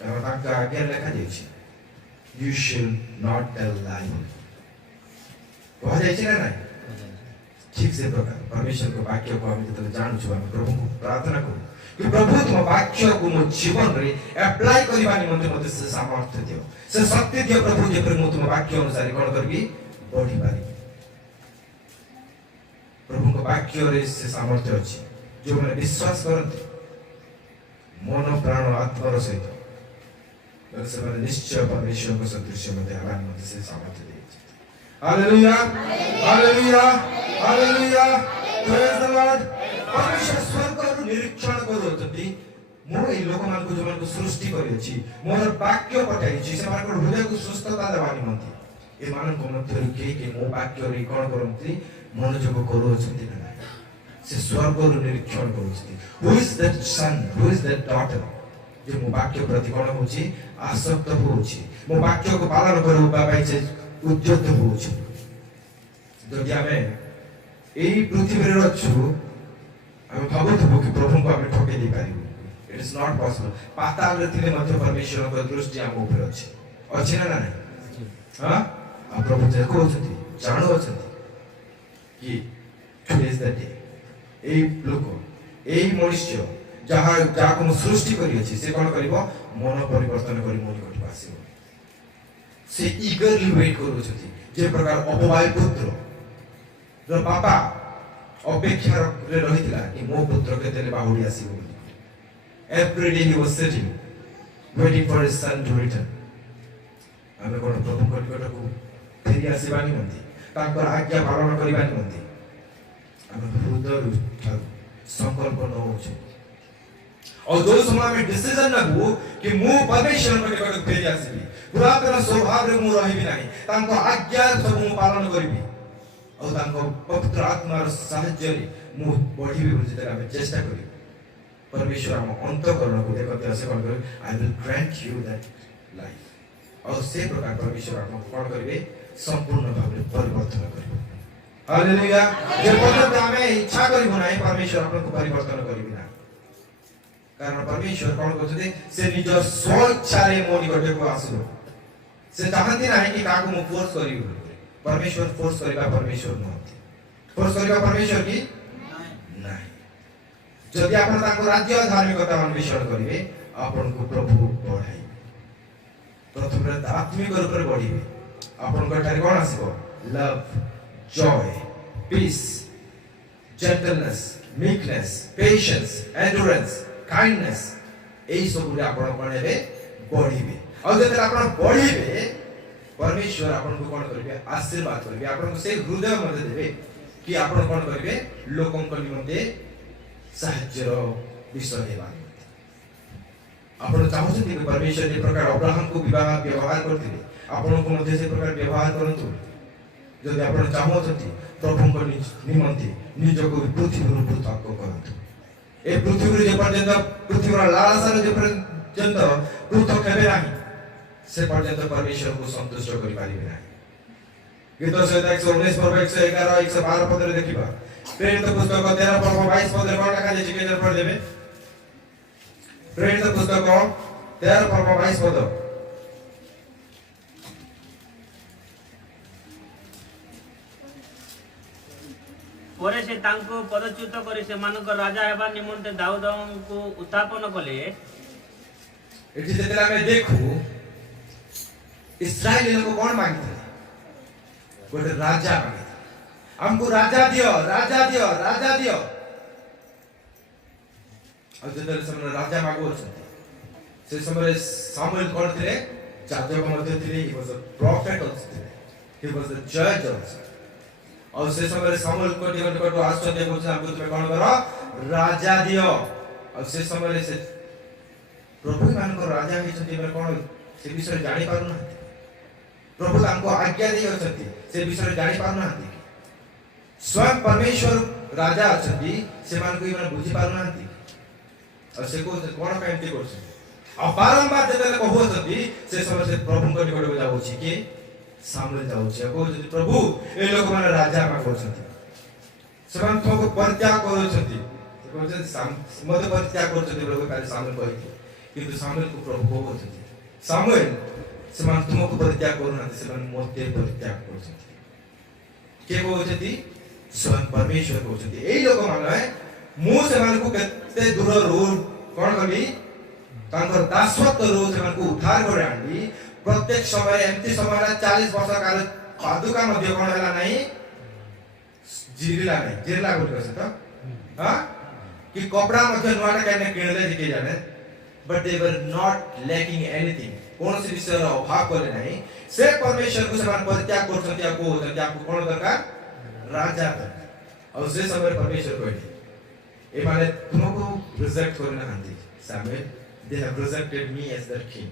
कारण तांका आज्ञा लेखा जाइछि you should not tell lie कहा जाइछि ना नहीं ठीक से प्रकार परमेश्वर को वाक्य को हम जब जानू छु हम प्रभु को प्रार्थना करू कि प्रभु तुम वाक्य को मो जीवन रे अप्लाई करबा निमंते मते से सामर्थ्य दियो से शक्ति दियो प्रभु जे पर मो तुम वाक्य अनुसार कोन करबी बढ़ी पारी प्रभु को वाक्य रे से सामर्थ्य अछि जो मैंने विश्वास करते मन प्राण आत्मा सहित से मैंने निश्चय परमेश्वर को सदृश मते हमारे मते से सामर्थ्य दे hallelujah hallelujah hallelujah praise the lord परमेश्वर स्वर्ग को निरीक्षण करूछथि मो ए लोक मान को जो मान को सृष्टि करि अछि मोर वाक्य पठाइ छी से मान को हृदय को सुस्थता देबा निमंते ए मान को मध्य के मो वाक्य रे कोन करंती मनोजोग करूछथि ना से स्वर्ग को निरीक्षण करूछथि who is that son who is that daughter जो मो वाक्य प्रति कोन होछि आसक्त होछि मो वाक्य को पालन करू बाबा से उद्यत होछि जदि हमें एई पृथ्वी रे रछु हम भाबुथबो कि प्रभु को हम ठके दे पारिबो इट इज नॉट पॉसिबल पाताल रे थिले मध्य परमेश्वर को दृष्टि हम ऊपर अछि ना नहीं हां आ प्रभु जे कहउछथि जानो अछथि कि टुडे इज द डे एई लोक एई मनुष्य जहा जा को सृष्टि करि अछि से कोन करिवो मन परिवर्तन करि मोर कोठी आसीबो से ईगरली वेट करूछथि जे प्रकार अपवाय पुत्र जो बापा अपेक्षा रे रहितला कि मो पुत्र के देले बाहुडी आसीबो every day he was sitting waiting for his son to return आमे कोन प्रभु कोठी को फेरी आसीबानी मन्ति तांकर आज्ञा पालन करिबानी मन्ति आमे हृदय संकल्प न होछ और जो समय में डिसीजन न हो कि मु परमेश्वर को निकट फेरी आसीबी पुरातन स्वभाव रे मु रहिबी नाही तांको आज्ञा सब मु पालन करिबी और तांको पवित्र आत्मार साहाय्य रे मु बढ़िबी बुझि तरा हम चेष्टा करिबी परमेश्वर हम अंतःकरण को देखते असे कोन करे I will grant you that life और से प्रकार परमेश्वर हम कोन करिवे संपूर्ण भाव परिवर्तन करिवे हालेलुया जे पर्यंत हमें इच्छा करिबो नाही परमेश्वर आपन को परिवर्तन करिबी ना कारण परमेश्वर कोन कहते से निज स्वेच्छा रे मो निकट को आसलो से चाहती नाही कि काको मु फोर्स करिबो परमेश्वर फोर्स करिबा परमेश्वर नहति फोर्स करिबा परमेश्वर की नाही जदि आपण ताको राज्य धार्मिकता अन्वेषण करिवे आपण को प्रभु बढ़ाई प्रथम रे आत्मिक रूप रे बढ़िबे आपण को ठारे कोन आसीबो love joy peace gentleness meekness patience endurance kindness एई सब रे आपण कोन हेबे बढ़िबे और जते आपण बढ़िबे परमेश्वर आपण को कोन करिवे आशीर्वाद करिवे आपण को से हृदय मध्ये देबे कि आपण कोन करिवे लोकन को निमंते साहाय्यर विषय देबा आपण चाहते कि परमेश्वर जे प्रकार अब्राहम को विवाह व्यवहार करथिले आपण को मध्ये से प्रकार व्यवहार करंतु जदि आपण चाहते प्रभु को निमंते निज को पृथ्वी रो पृथक करंतु ए पृथ्वी जे पर्यंत पृथ्वी रो लालसा जे पर्यंत पृथक हेबे नाही से पर्यंत परमेश्वर को संतुष्ट करि पारिबे नाही गीत संहिता 119 पर्व 111 112 पद रे देखिबा प्रेरित पुस्तक 13 पर्व 22 पद रे कोन लिखा जे के पढ़ देबे प्रेरित पुस्तक 13 पर्व 22 पद परे से तांको पदच्युत करी से मानक राजा हेबा निमंते दाऊद को उत्थापन कले एठी जेतेला में देखू इस्राएल लोग कोन मांगते गोटे राजा मांगे हमको राजा दियो राजा दियो राजा दियो और जेतेले समय राजा मागो से समय सामुएल कोन थिले याजक मध्ये थिले he was a profit also he was a जज आल्सो और से समय सामुएल कोटी कोटी आश्चर्य बोलछ हमको तुमे कोन करो राजा दियो और से समय से प्रभु मान को राजा ही छथि बे कोन से विषय जानि पारु ना प्रभु हमको आज्ञा दे छथि से विषय जानि पारु ना स्वयं परमेश्वर राजा छथि से मान को इमन बुझी पारु ना और से को कोन कायति करछ और बारंबार जेतले कहू छथि से समय से प्रभु को निकट जाउ छी कि सामने जाउ छी को प्रभु ए लोक माने राजा मा कहू छथि समान को परित्याग करू छथि कहू छथि मत परित्याग करू छथि प्रभु काले सामने कहि किंतु सामुएल को प्रभु कहू छथि सामुएल समान तुमको परित्याग करू ना समान मोते परित्याग करू छथि के कहू छथि स्वयं परमेश्वर कहू छथि ए लोक माने मु समान को केते दूर रो कोन कली तांकर दासत्व रो समान को उद्धार करे आंडी प्रत्येक समय एमती समय 40 वर्ष काल पादुका मध्ये कोन हला नाही जिरला बोल कसे तो हां कि कपड़ा मध्ये नोटा काने किनले दिके जाने but they were not lacking anything कौन से विषय अभाव करे नहीं से परमेश्वर को समान परित्याग करछथि आपको कोन दरकार राजा दरकार और से समय परमेश्वर कहले ए माने तुमको रिजेक्ट करना हंदी Samuel they have rejected me as their king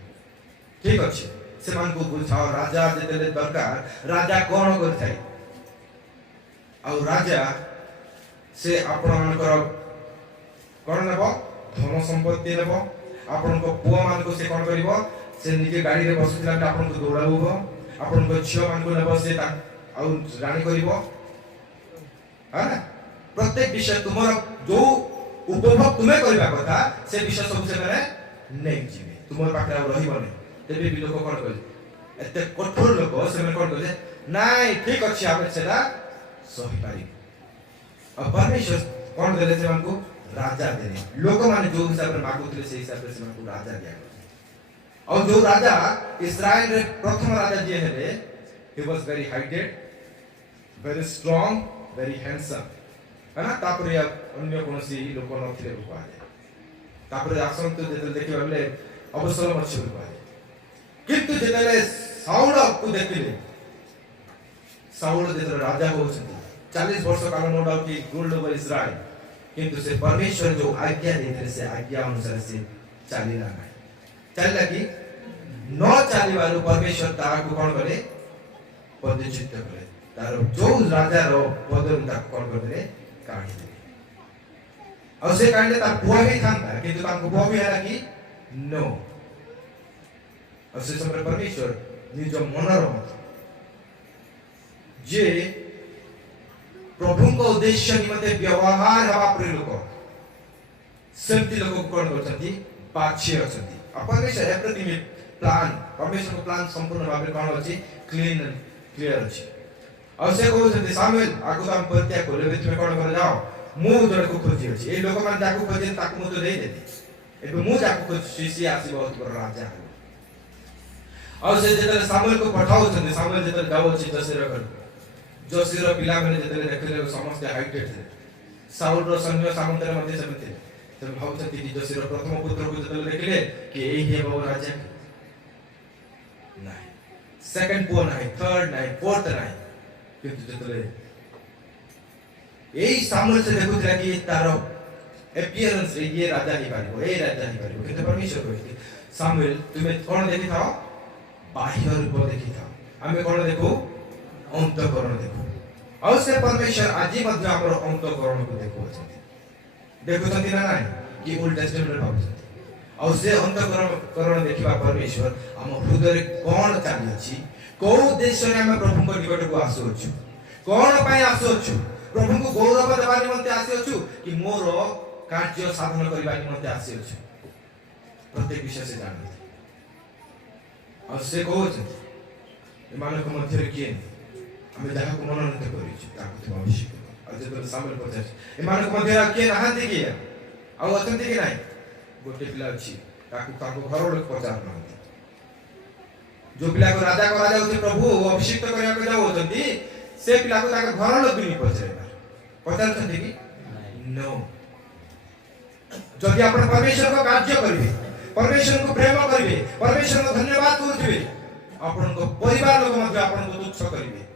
ठीक अछि से मान को बुझाओ राजा जेतेले दरकार राजा कोन करथाय और राजा से आपण मानकर कोन लेबो धन संपत्ति लेबो आपण को पुआ मान को से कोन करिवो से निजे गाड़ी रे बसुला के आपण को दौड़ाबो आपण को छियो मान को लेबो से और रानी करिवो है ना प्रत्येक विषय तुमर जो उपभोग तुमे करबा कथा से विषय सब से माने नै जीवे तुमर पाखरे रहिबो नै तेबे भी लोक कोन कहले एते कठोर लोक से माने कोन कहले नाइ ठीक अछि आबे सेटा सही पारी अब परमेश्वर कोन देले से मानको राजा देने लोक माने जो हिसाब रे मागुतले से हिसाब रे से मानको राजा दिया और जो राजा इस्राएल रे प्रथम राजा जे हेले he was very heighted very strong very handsome है ना तापर अन्य कोनसी लोक नथिले को आले तापर आसन तो जेते देखि बले अवसर मछी को आले किंतु जेते साउल को देखिले साउल जेते राजा हो छथि 40 वर्ष काल नो डाउट कि रूल्ड ओवर इस्राएल किंतु से परमेश्वर जो आज्ञा देते से आज्ञा अनुसार से चलिला नहीं चलला कि न चलिबारु परमेश्वर तारा को कोन करे पदच्युत करे तारो जो राजा रो पदरु ता कोन करे काढी दे और से काढले ता पुआ भी थांता किंतु ताको पुआ भी हला कि नो और से समय परमेश्वर निज मनर जे प्रभु को उद्देश्य निमते व्यवहार हवा प्रिय लोक सेमती लोक कोन करछथि पाछे अछथि परमेश्वर एवरीथिंग प्लान परमेश्वर को प्लान संपूर्ण भाबे कोन अछि क्लीन एंड क्लियर अछि और से कहउछथि सामुएल आगु हम परित्याग करले तुमे कोन कर जाओ मु जण को खोजी अछि ए लोक मान जाकु खोजी ताकु मु तो दे देती एबे मु जाकु खोजी सी आसी बहुत बड़ राजा और से जेतले सामुएल को पठाउछथि सामुएल जेतले जाउ अछि जसेर घर जोशीर पिला माने जेतले देखले समस्त हाइटेड थे साउल रो सैन्य सामंत रे मध्ये समिति तो भाउछथि कि जोशीर प्रथम पुत्र को जेतले देखले कि एही हे बाबू राजा नाही सेकंड पुआ नाही थर्ड नाही फोर्थ नाही किंतु जेतले एही सामुएल से देखुतला कि तारो अपीयरेंस रे ये राजा ही पारिबो ए राजा ही पारिबो किंतु परमेश्वर कहति सामुएल तुमे कोन देखि थाओ बाह्य रूप देखि थाओ आमे कोन देखो अंतःकरण देखो और से परमेश्वर आज मध्य हमर अंतःकरण को देखो छथि ना नाही कि ओल्ड टेस्टामेंट रे भाबछथि और से अंतःकरण देखिबा परमेश्वर हम हृदय रे कोन चाली अछि को उद्देश्य रे हम प्रभु को निकट को आसु छु कोन पय आसु छु प्रभु को गौरव देबा निमंते आसु छु कि मोर कार्य साधन करबा निमंते आसु छु प्रत्येक विषय से जानते और से कहउछ एमानक मध्य रे किए हमें जहाँ को मनोनीत करिछु ताकु तुम अभिषेक और जे सामने पचास एमानक मध्य के नहांती कि और अछंती कि नाही गोटे पिला अछि ताकु घर लोक पचार नहांती जो पिला को राजा होते प्रभु अभिषेक करया को जाउ होतंती से पिला को ताकर घर लोक भी पचार छथि कि नो जदि आपण परमेश्वर को कार्य करिवे परमेश्वर को प्रेम करिवे परमेश्वर को धन्यवाद करूथिबे आपण को परिवार लोक मध्य आपण को तुच्छ करिवे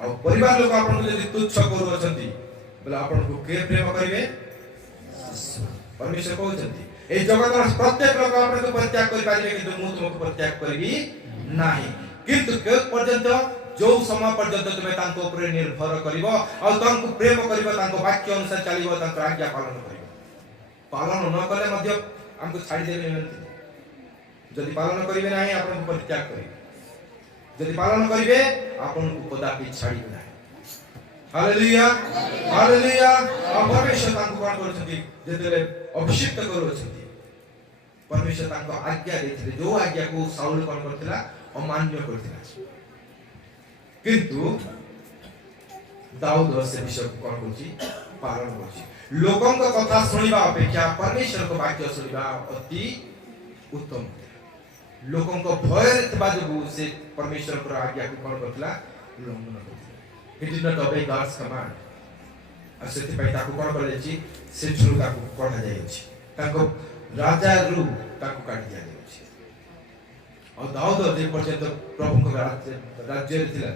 ଆଉ ପରିବାର ଲୋକ ଆପଣଙ୍କୁ ଯଦି ତୁଚ୍ଛ କରୁଅଛନ୍ତି ବୋଲେ ଆପଣଙ୍କୁ କିଏ ପ୍ରେମ କରିବେ? परमेश्वर कहते ए जगत प्रत्येक लोक आपको परित्याग कर पारे किंतु मु तुमको परित्याग करी नाही किंतु के पर्यंत जो समय पर्यंत तुमे तांको ऊपर निर्भर करिवो और तांको प्रेम करिवो तांको वाक्य अनुसार चलिवो तांको आज्ञा पालन करिवो पालन न कले मध्य हमको छाडी देबे नहीं यदि पालन करिवे नाही आपन परित्याग करिवे यदि पालन करिवे आपन को कदापि छाडी नाही हालेलुया हालेलुया परमेश्वर तांको कोन करछथि जेतेले अभिषिक्त करूछथि परमेश्वर तांको आज्ञा देथिले जो आज्ञा को साउल कोन करथिला अमान्य करथिला किंतु दाऊद से विषय कोन करछि पालन करछि लोकन को कथा सुनिबा अपेक्षा परमेश्वर को वाक्य सुनिबा अति उत्तम लोकन को भय रहबा जो से परमेश्वर को आज्ञा को कोन करथिला उल्लंघन करथिला He did not obey God's command. और सेति पई ताकू कोन करले छी से छुरु ताकू कोठा जाय छी ताको राजा रु ताकू काटी दिया छी और दाऊद जे पर्यंत प्रभु को राज्य थिला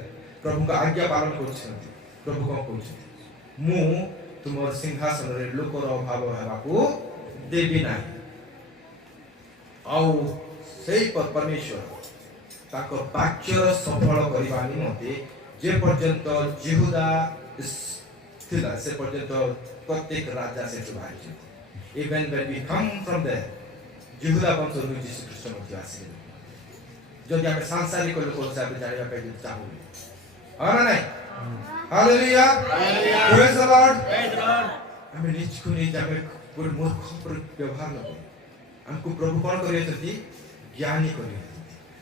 प्रभु का आज्ञा पालन करछथि प्रभु को कहछथि मु तुमर सिंहासन रे लोकर अभाव हेबाकू देबी नाही आउ सेही परमेश्वर ताको वाक्य सफल करिबा निमते जे पर्यंत यहूदा थिला से पर्यंत प्रत्येक राजा से बाहर even when we come from there यहूदा वंश ରୁ यीशु ख्रीष्ट मध्य आसीले जदि हम सांसारिक लोक हिसाब से जानिबा पे चाहू हां ना हालेलुया प्रेज द लॉर्ड हम निज को नहीं जामे कोई मूर्ख पर व्यवहार न करो हमको प्रभु कोन करियो छथि ज्ञानी करियो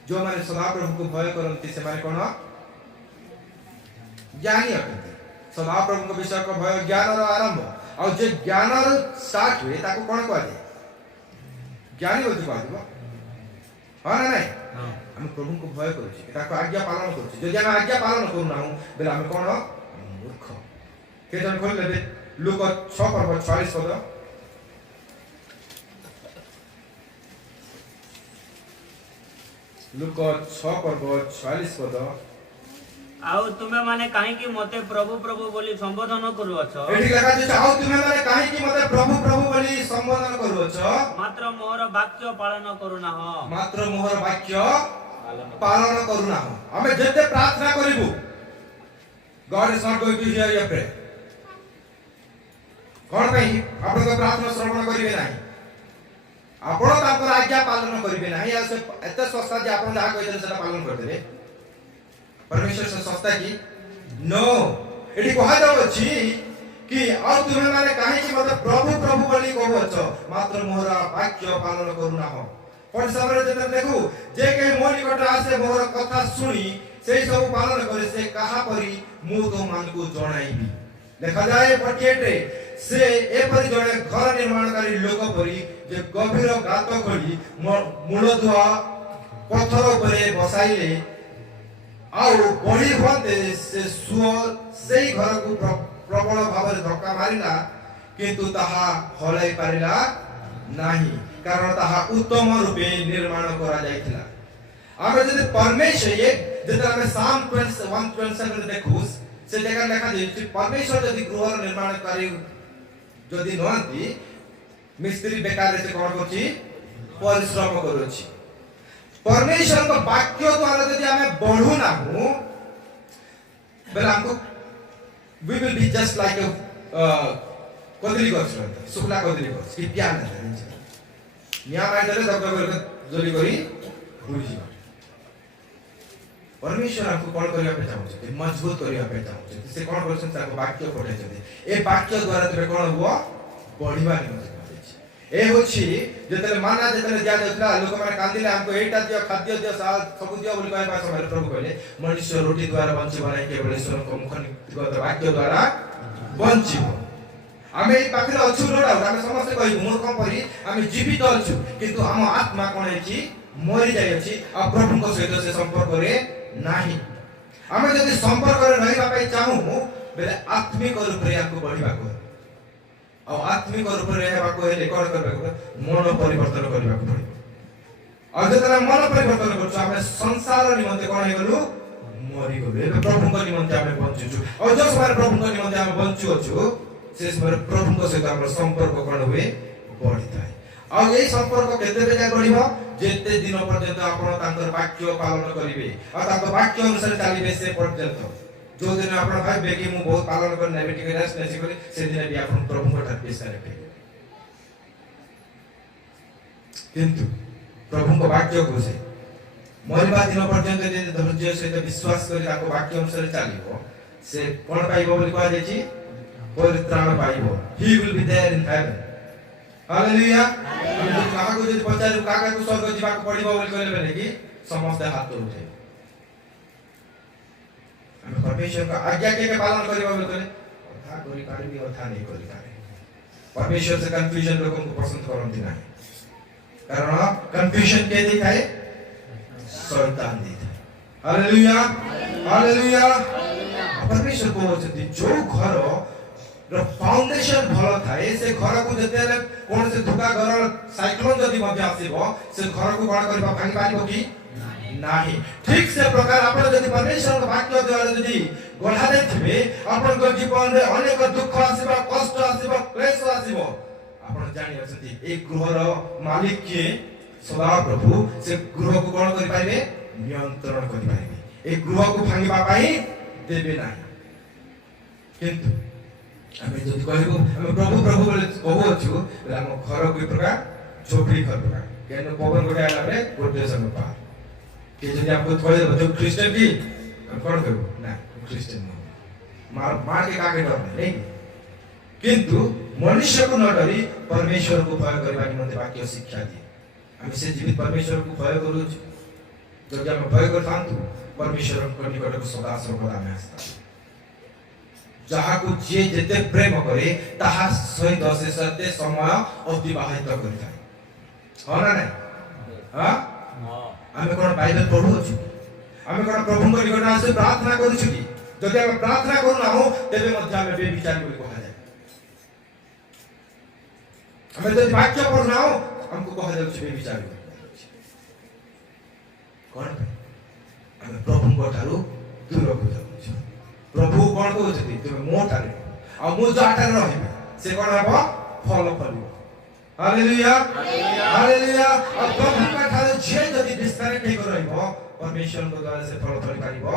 जो माने सदा प्रभु को भय करंती से माने कोन ज्ञानी अटंती सदा प्रभु को विषय को भय ज्ञान रो आरंभ और जे ज्ञान रो स्टार्ट हुए ताको कोन कहै ज्ञानी बोलते कहबो हां ना नहीं हम प्रभु को भय करू छी ताको आज्ञा पालन करू छी जदि हम आज्ञा पालन करू ना बेला हम कोन मूर्ख केतन खोल लेबे लूक 6 पर्व 40 पद लूक 6 पर्व 40 पद आउ तुमे माने काहे कि मते प्रभु प्रभु बोली संबोधन करूअछ एठी लगा जे आउ तुमे माने काहे कि मते प्रभु प्रभु बोली संबोधन करूअछ मात्र मोर वाक्य पालन करूना हो मात्र मोर वाक्य पालन करूना हो हमें जते प्रार्थना करिबु god is not going to hear your prayer कोन पई आपण को प्रार्थना श्रवण करिवे नाही आपण ताकर आज्ञा पालन करिवे नाही आ से एते सस्ता जे आपण जहा कहिदे सेटा पालन करदेबे परमेश्वर से सस्ता की नो एठी कहा जाउ छी कि आ तुमे माने काहे कि मते प्रभु प्रभु बोली कहउछ मात्र मोर वाक्य पालन करूना हो पर सबरे जते देखू जे के मोर निकट आसे मोर कथा सुनी सेही सब पालन करे से कहा परी मु तो मान को जणाइबी देखा जाए 48 रे से ए परि जणे घर निर्माणकारी लोक परी जे गभीर गात खोली मूलधुआ पत्थर उपरे बसाइले आउ बड़ी होते से सुओ सेही घर को प्रबल भाव धक्का मारिला किंतु ताहा हलाई पारिला नाही कारण ताहा उत्तम रूपे निर्माण करा जायतिला आमे जदि परमेश्वर ये जदि आमे साम 127 देखु से जगह लेखा जे परमेश्वर जदि गृह निर्माण करी जदि नहंती मिस्त्री बेकार से कोन करछि परिश्रम करूछि परमेश्वर को वाक्य द्वारा यदि हमें बढ़ू ना हो बेला हमको we will be just like a कदली गछ सुखला कदली गछ कि प्यान है निया माइ देले जब कर जोली करी भूल जी परमेश्वर हमको कोन करिया पे चाहू मजबूत करिया पे चाहू से कोन करछन ताको वाक्य पठे छथि ए वाक्य द्वारा तबे कोन हुआ बढ़िबा नहीं ए होछि जेतले माना जेतले जा देतला लोक माने कांदिले हमको एटा दियो खाद्य दियो सब दियो बोली कहबा समय प्रभु कहले मनुष्य रोटी द्वारा बंचिबो नै केवल ईश्वर को मुखनिगत वाक्य द्वारा बंचिबो आमे ए पाखरे अछु रोडा आमे समस्त कहि मूर्ख परि आमे जीवित अछु किंतु हम आत्मा कोन अछि मरि जाय अछि आ प्रभु को सहित से संपर्क रे नाही आमे जदि संपर्क रे रहिबा पई चाहू बेले आत्मिक रूप रे आपको बढ़िबा को और आत्मिक रूप रे हेबा को हेले कोन करबा मन परिवर्तन करबा को पड़िबो और जेतरा मन परिवर्तन करछ हमें संसार निमंते कोन हे गलु मरी गले प्रभु को निमंते आमे बंचुछु और जो समय प्रभु को निमंते आमे बंचु अछु से समय प्रभु को सहित हमर संपर्क कोन हुए बढ़ी थाए और ये संपर्क केते बेजा बढ़िबो जेते दिन पर्यंत आपण तांकर वाक्य पालन करिवे और तांकर वाक्य अनुसार चलिबे से पर्यंत जो दिन आपण भाबे कि मु बहुत पालन कर नेबे टिके रेस्ट नेसी करी से दिन भी आपण प्रभु को ठार पेश करे किंतु प्रभु को वाक्य को से मरिबा दिन पर्यंत जे धैर्य सहित विश्वास करी ताको वाक्य अनुसार चलिबो से कोन पाइबो बोली कहै छि परित्राण पाइबो he will be there in heaven hallelujah काहा को जदि पचारू काका को स्वर्ग जीवा को पड़िबो बोली कहले कि समस्त हाथ उठे हम परमेश्वर का आज्ञा के पालन करिबो बोली कहले था करि पारिबी और था नहीं करि पारे परमेश्वर से कंफ्यूजन लोगों को पसंद करंती नहीं कारण कंफ्यूजन के दी थाए शैतान दी थाए हालेलुया हालेलुया परमेश्वर को जदि जो घर रो फाउंडेशन भलो थाए से घर को जते कोन से धोका घर साइक्लोन जदि मध्य आसीबो से घर को कोन करबा भांगी पारिबो कि नाही ठीक से प्रकार आपण जदि परमेश्वर के वाक्य द्वारा जदि गढ़ा देथिबे आपण को जीवन रे अनेक दुख आसीबा कष्ट आसीबा क्लेश आसीबो आपण जानि अछथि एक गृह रो मालिक के सदा प्रभु से गृह को कोन करि पाइबे नियंत्रण करि पाइबे एक गृह को भांगीबा पाई देबे नाही किंतु हमें जो कहबो हम प्रभु प्रभु बोले कहू अछु हम घर को प्रकार झोपड़ी घर प्रकार केनो पवन गोटे आला रे गोटे संग पार के जदि आपको कहले तो क्रिश्चियन की हम कोन कहबो ना क्रिश्चियन मार के काके डर नहीं किंतु मनुष्य को न डरी परमेश्वर को भय करबा निमंते वाक्य शिक्षा दिए हम से जीवित परमेश्वर को भय करू जब हम भय करतांतु परमेश्वर को निकट को सदा सर्वदा में आस्था जहा को जे जते प्रेम करे ताहा सहित से सत्य समय अतिबाहित करता हो ना नहीं हां हमें कोन बाइबल पढु अछि हमें कोन प्रभु को निकट आसे प्रार्थना करू छी जदि हम प्रार्थना करू ना हो तेबे मध्य हमें बेविचार बोली कहा जाय हमें जदि वाक्य पढु ना हो हमको कहा जाय बेविचार कोन हमें प्रभु को ठारू दूर हो जाऊ प्रभु कोन कहउछथि तुम मो ठारे आ मो जो आठारे रहबे से कोन हबो फल फलिबो हालेलुया हालेलुया और प्रभु का ठारे जे जदि डिस्कनेक्ट हे करइबो परमेश्वर को द्वारा से फल फल पारिबो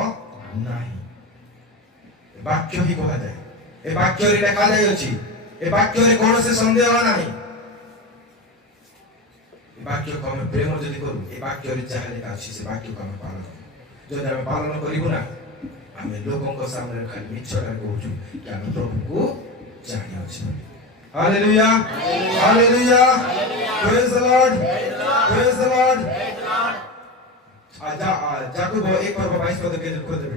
नाही वाक्य ही कहा जाय ए वाक्य रे लिखा जाय अछि ए वाक्य रे कोन से संदेह नाही ए वाक्य को हम प्रेम जदि करू ए वाक्य रे चाहे लिखा अछि से वाक्य को हम पालन करू जदि हम पालन करिबो ना हमें लोगों को सामने खाली मिछड़ा कहूछु कि हम प्रभु को जानि अछि hallelujah hallelujah praise the Lord praise the Lord आजा याकूब 1:22 पद के खोल दे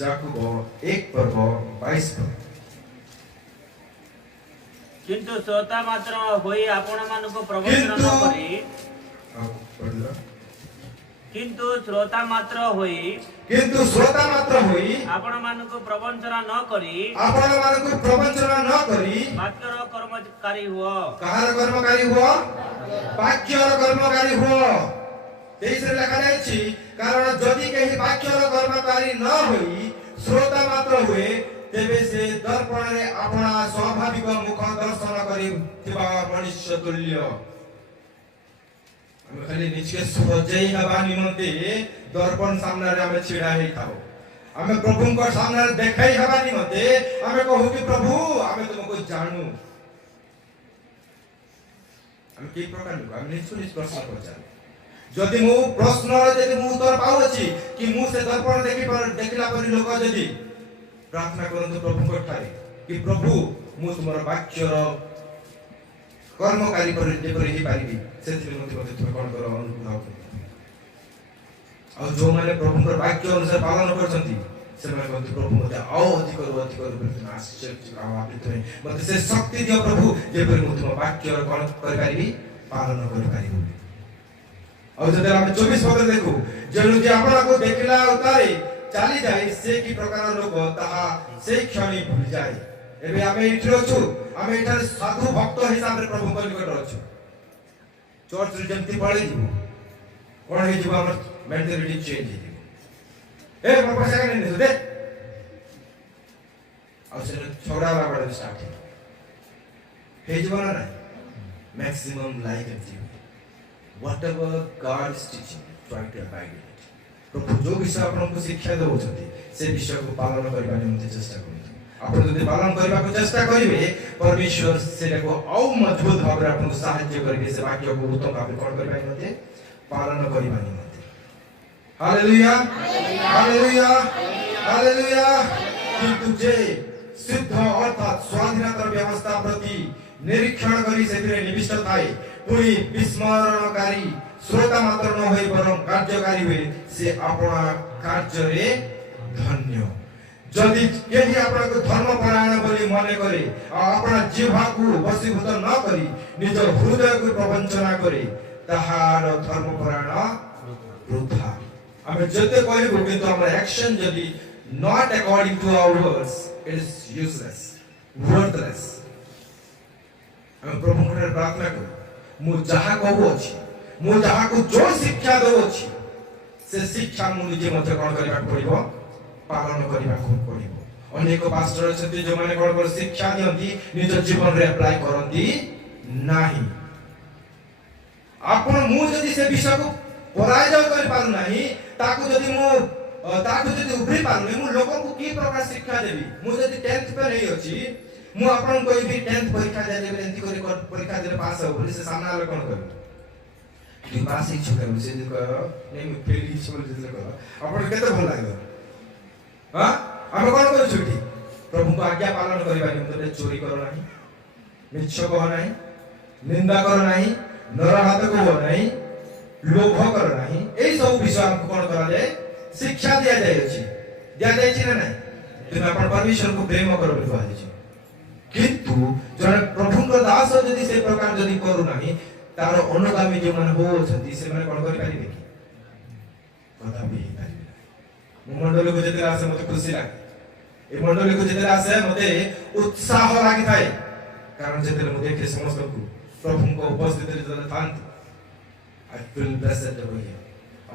याकूब 1:22 पद किंतु श्रोता मात्र होई आपण मान को प्रवचन न करी किंतु श्रोता मात्र होई आपण मान को प्रवचन न करी वाक्य रो कर्मकारी हुओ कहार कर्मकारी हुओ वाक्य रो कर्मकारी हुओ तेइसे लिखा जाय छी कारण जदि केही वाक्य रो कर्मकारी न होई श्रोता मात्र हुए तेबे से दर्पण रे अपना स्वाभाविक मुख दर्शन करी थिबा मनुष्य तुल्य हम खाली निचके सजई हवा निमंते दर्पण सामने रे हम छिड़ा हे थाओ हमें प्रभु को सामने देखाई हवा निमंते हमें कहू कि प्रभु हमें तुमको जानू हम की प्रकार लोग हम निचुनिच प्रश्न पचार जदि मु प्रश्न जदि मु उत्तर पाउ अछि कि मु से दर्पण देखिला परि लोक जदि प्रार्थना करंतु प्रभु को ठारे कि प्रभु मु तुमर वाक्य कर्मकारी पर जेपरि ही पारिबी सेति मते तुम कोन करो अनुभव और जो माने प्रभु को वाक्य अनुसार पालन करछंती से माने कहते प्रभु मते आओ अधिक तुम आश्चर्य आप मते से शक्ति दियो प्रभु जेपरि मु तुम वाक्य कोन करि पारिबी पालन करि पारिबी और जदि हम 24 पद देखू जेनु जे आपना को देखिला उतारे चाली जाए से की प्रकार लोक ताहा से क्षणी भूल जाए एबे आमे इठरो छु आमे इठार साधु भक्त हिसाब रे प्रभु को निकट अछु चर्च रे जेंति पळे जीवो कौन है जीवा हमर मेंटालिटी चेंज है ए मोर पैसा का नहीं दे और से छोड़ा वाला बड़ा स्टार्ट है जीवा ना maximum like and TV whatever god is teaching try to abide it प्रभु जो विषय आपनको शिक्षा दउछथि से विषय को पालन करबा निमंते चेष्टा करू आपण जदि पालन करबा को चेष्टा करिवे परमेश्वर सेटा को औ मजबूत भाବରେ आपनको सहायता करबे से वाक्य को उत्तम भाବରେ कोन करबा निमंते पालन करबा निमंते हालेलुया हालेलुया हालेलुया किंतु जे सिद्ध अर्थात स्वाधीनता व्यवस्था प्रति निरीक्षण करी सेतिरे निविष्ट थाए पुनी विस्मरणकारी श्रोता मात्र न होई बरं कार्यकारी हुए से अपना कार्य रे धन्य जदि केही आपनको धर्मपरायण बोली मने करे अपना जीवा को वशीभूत न करी निज हृदय को प्रवंचना करे ताहार धर्मपरायण वृथा हमें जते कहबो किंतु हमर एक्शन जदि not according to our words it is useless worthless हम प्रभु को प्रार्थना करू मु जहा कहू अछि मु जहा को जो शिक्षा दउ अछि से शिक्षा मु निजे मते कोन करबा पड़िबो पालन करबा को पड़िबो अनेक पास्टर छथि जो माने कोन कर शिक्षा दियंती निज जीवन रे अप्लाई करंती नाही आपण मु जदि से विषय को पराजय कर पारु नाही ताकू जदि मु ताकू जदि उभरी पारु मु लोक को की प्रकार शिक्षा देबी मु जदि 10th पे रही अछि मु आपण कोई भी 10th परीक्षा दे देबे एंती करी परीक्षा दे पास हो बोली से सामने वाला कोन कर कि पास ही छुके मुझे को नहीं मैं फेल ही छोड़ देले को आपण केते भल लागो हां हम कोन कर छुटी प्रभु को आज्ञा पालन करबा निमंते चोरी करो नाही मिछ कहो नाही निंदा करो नाही नरहात को नाही लोभ करो नाही एई सब विषय हमको कोन करा जाए शिक्षा दिया जाए छी ना नहीं तुम अपन परमेश्वर को प्रेम करो बोली कहा छी किंतु जने प्रभु को दास जदि से प्रकार जदि करू नाही तार अनुगामी जो मन हो छथि से माने कोन करि पारिबे कि कथा भी पारिबे मो मंडल को जते आसे मते खुशी लागे ए मंडल को जते आसे मते उत्साह लागि थाए कारण जते मु देखे समस्त को प्रभु को उपस्थित रे जने थांत I feel blessed to be here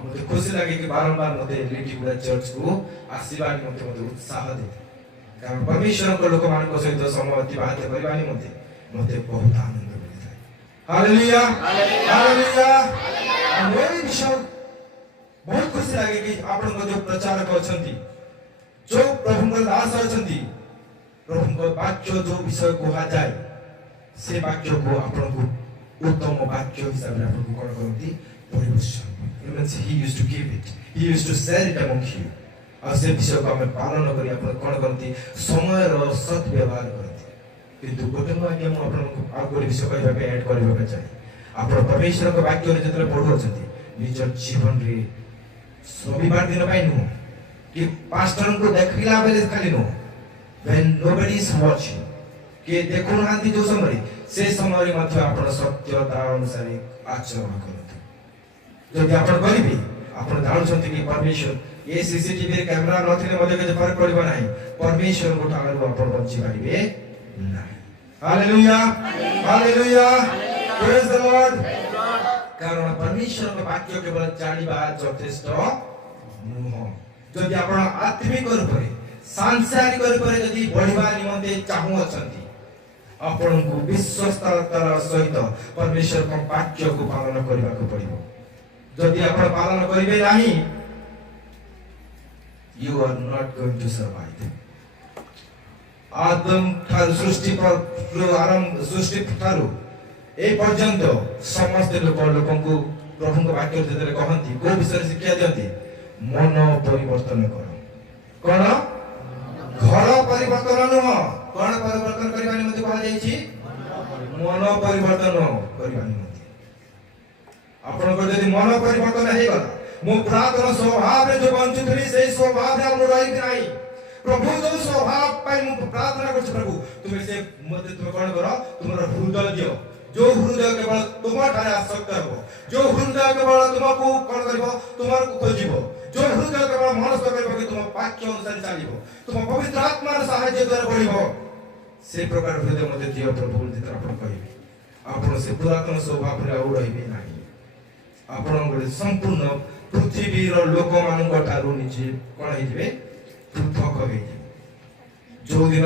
मते खुशी लागे कि बारंबार मते लिटिगुडा चर्च को आशीर्वाद मते उत्साह दे कारण परमेश्वर को लोक मान को सहित समय अतिबाहित करबा नि मते बहुत आनंद हालेलुया हालेलुया मेरी विषय बहुत खुशी लागे कि आपण को जो प्रचारक अछंती जो प्रभु को दास अछंती प्रभु को वाक्य जो विषय कहा जाए से वाक्य को आपण को उत्तम वाक्य हिसाब रे आपण को कोन करंती परिवेशन means he used to give it he used to sell it among you और से विषय को हम पालन करी आपण कोन करंती समय रो सत व्यवहार करंती किंतु गोटे आज्ञा मु आपन आ गोटे विषय कहबा के ऐड करबा के चाहि आपन परमेश्वर को वाक्य रे जतले पढु अछंती निज जीवन रे रविवार दिन पाइ नु कि पास्टर को देखिला बेले खाली नु व्हेन नोबडी इज वाचिंग के देखु नांती जो समय से समय रे मध्य आपन सत्यता अनुसार आचरण करथु जदि आपन करिबी आपन जानुछंती कि परमेश्वर ए सीसीटीवी कैमरा नथिले मध्ये के फरक पड़िबो नाही परमेश्वर को ठारू आपन बंची पारिबे नाही hallelujah hallelujah praise the Lord कारण परमेश्वर को वाक्य केवल जानिबा यथेष्ट नुह जदि आपण आत्मिक रूपे सांसारिक रूपे जदि बढ़िबा निमंते चाहू अछंती आपण को विश्वस्ततार सहित परमेश्वर को वाक्य को पालन करबा को पड़िबो जदि आपण पालन करिबे नाही you are not going to survive आदम ठार सृष्टि पर आरंभ सृष्टि ठारू ए पर्यंत समस्त लोकन को प्रभु को वाक्य जेतले कहंती को विषय शिक्षा दियंती मन परिवर्तन करो कोन घर परिवर्तन न कोन परिवर्तन करबा निमंते कहा जाई छी मन परिवर्तन करबा निमंते आपण को यदि मन परिवर्तन हे गला मो पुरातन स्वभाव रे जो बंचुतली से स्वभाव रे हम रही नहीं प्रभु जो स्वभाव पाई मु प्रार्थना करछ प्रभु तुमे से मते तुम कोन करो तुमरा हृदय दियो जो हृदय केवल तुमर ठारे आसक्त हो जो हृदय केवल तुमको कोन करबो तुमर को खोजिबो जो हृदय केवल मनस्थ करबो कि तुम वाक्य अनुसार चलिबो तुम पवित्र आत्मा रे सहायता द्वारा बढ़िबो से प्रकार हृदय मते दियो प्रभु जित आपण कहिबे आपण से पुरातन स्वभाव रे और रहिबे नाही ଆପଣଙ୍କର ସମ୍ପୂର୍ଣ୍ଣ ପୃଥିବୀର ଲୋକମାନଙ୍କ ଠାରୁ ନିଜେ କ'ଣ ହେଇଯିବେ ପୃଥକ ହେଇଯିବେ। ଯୋଉଦିନ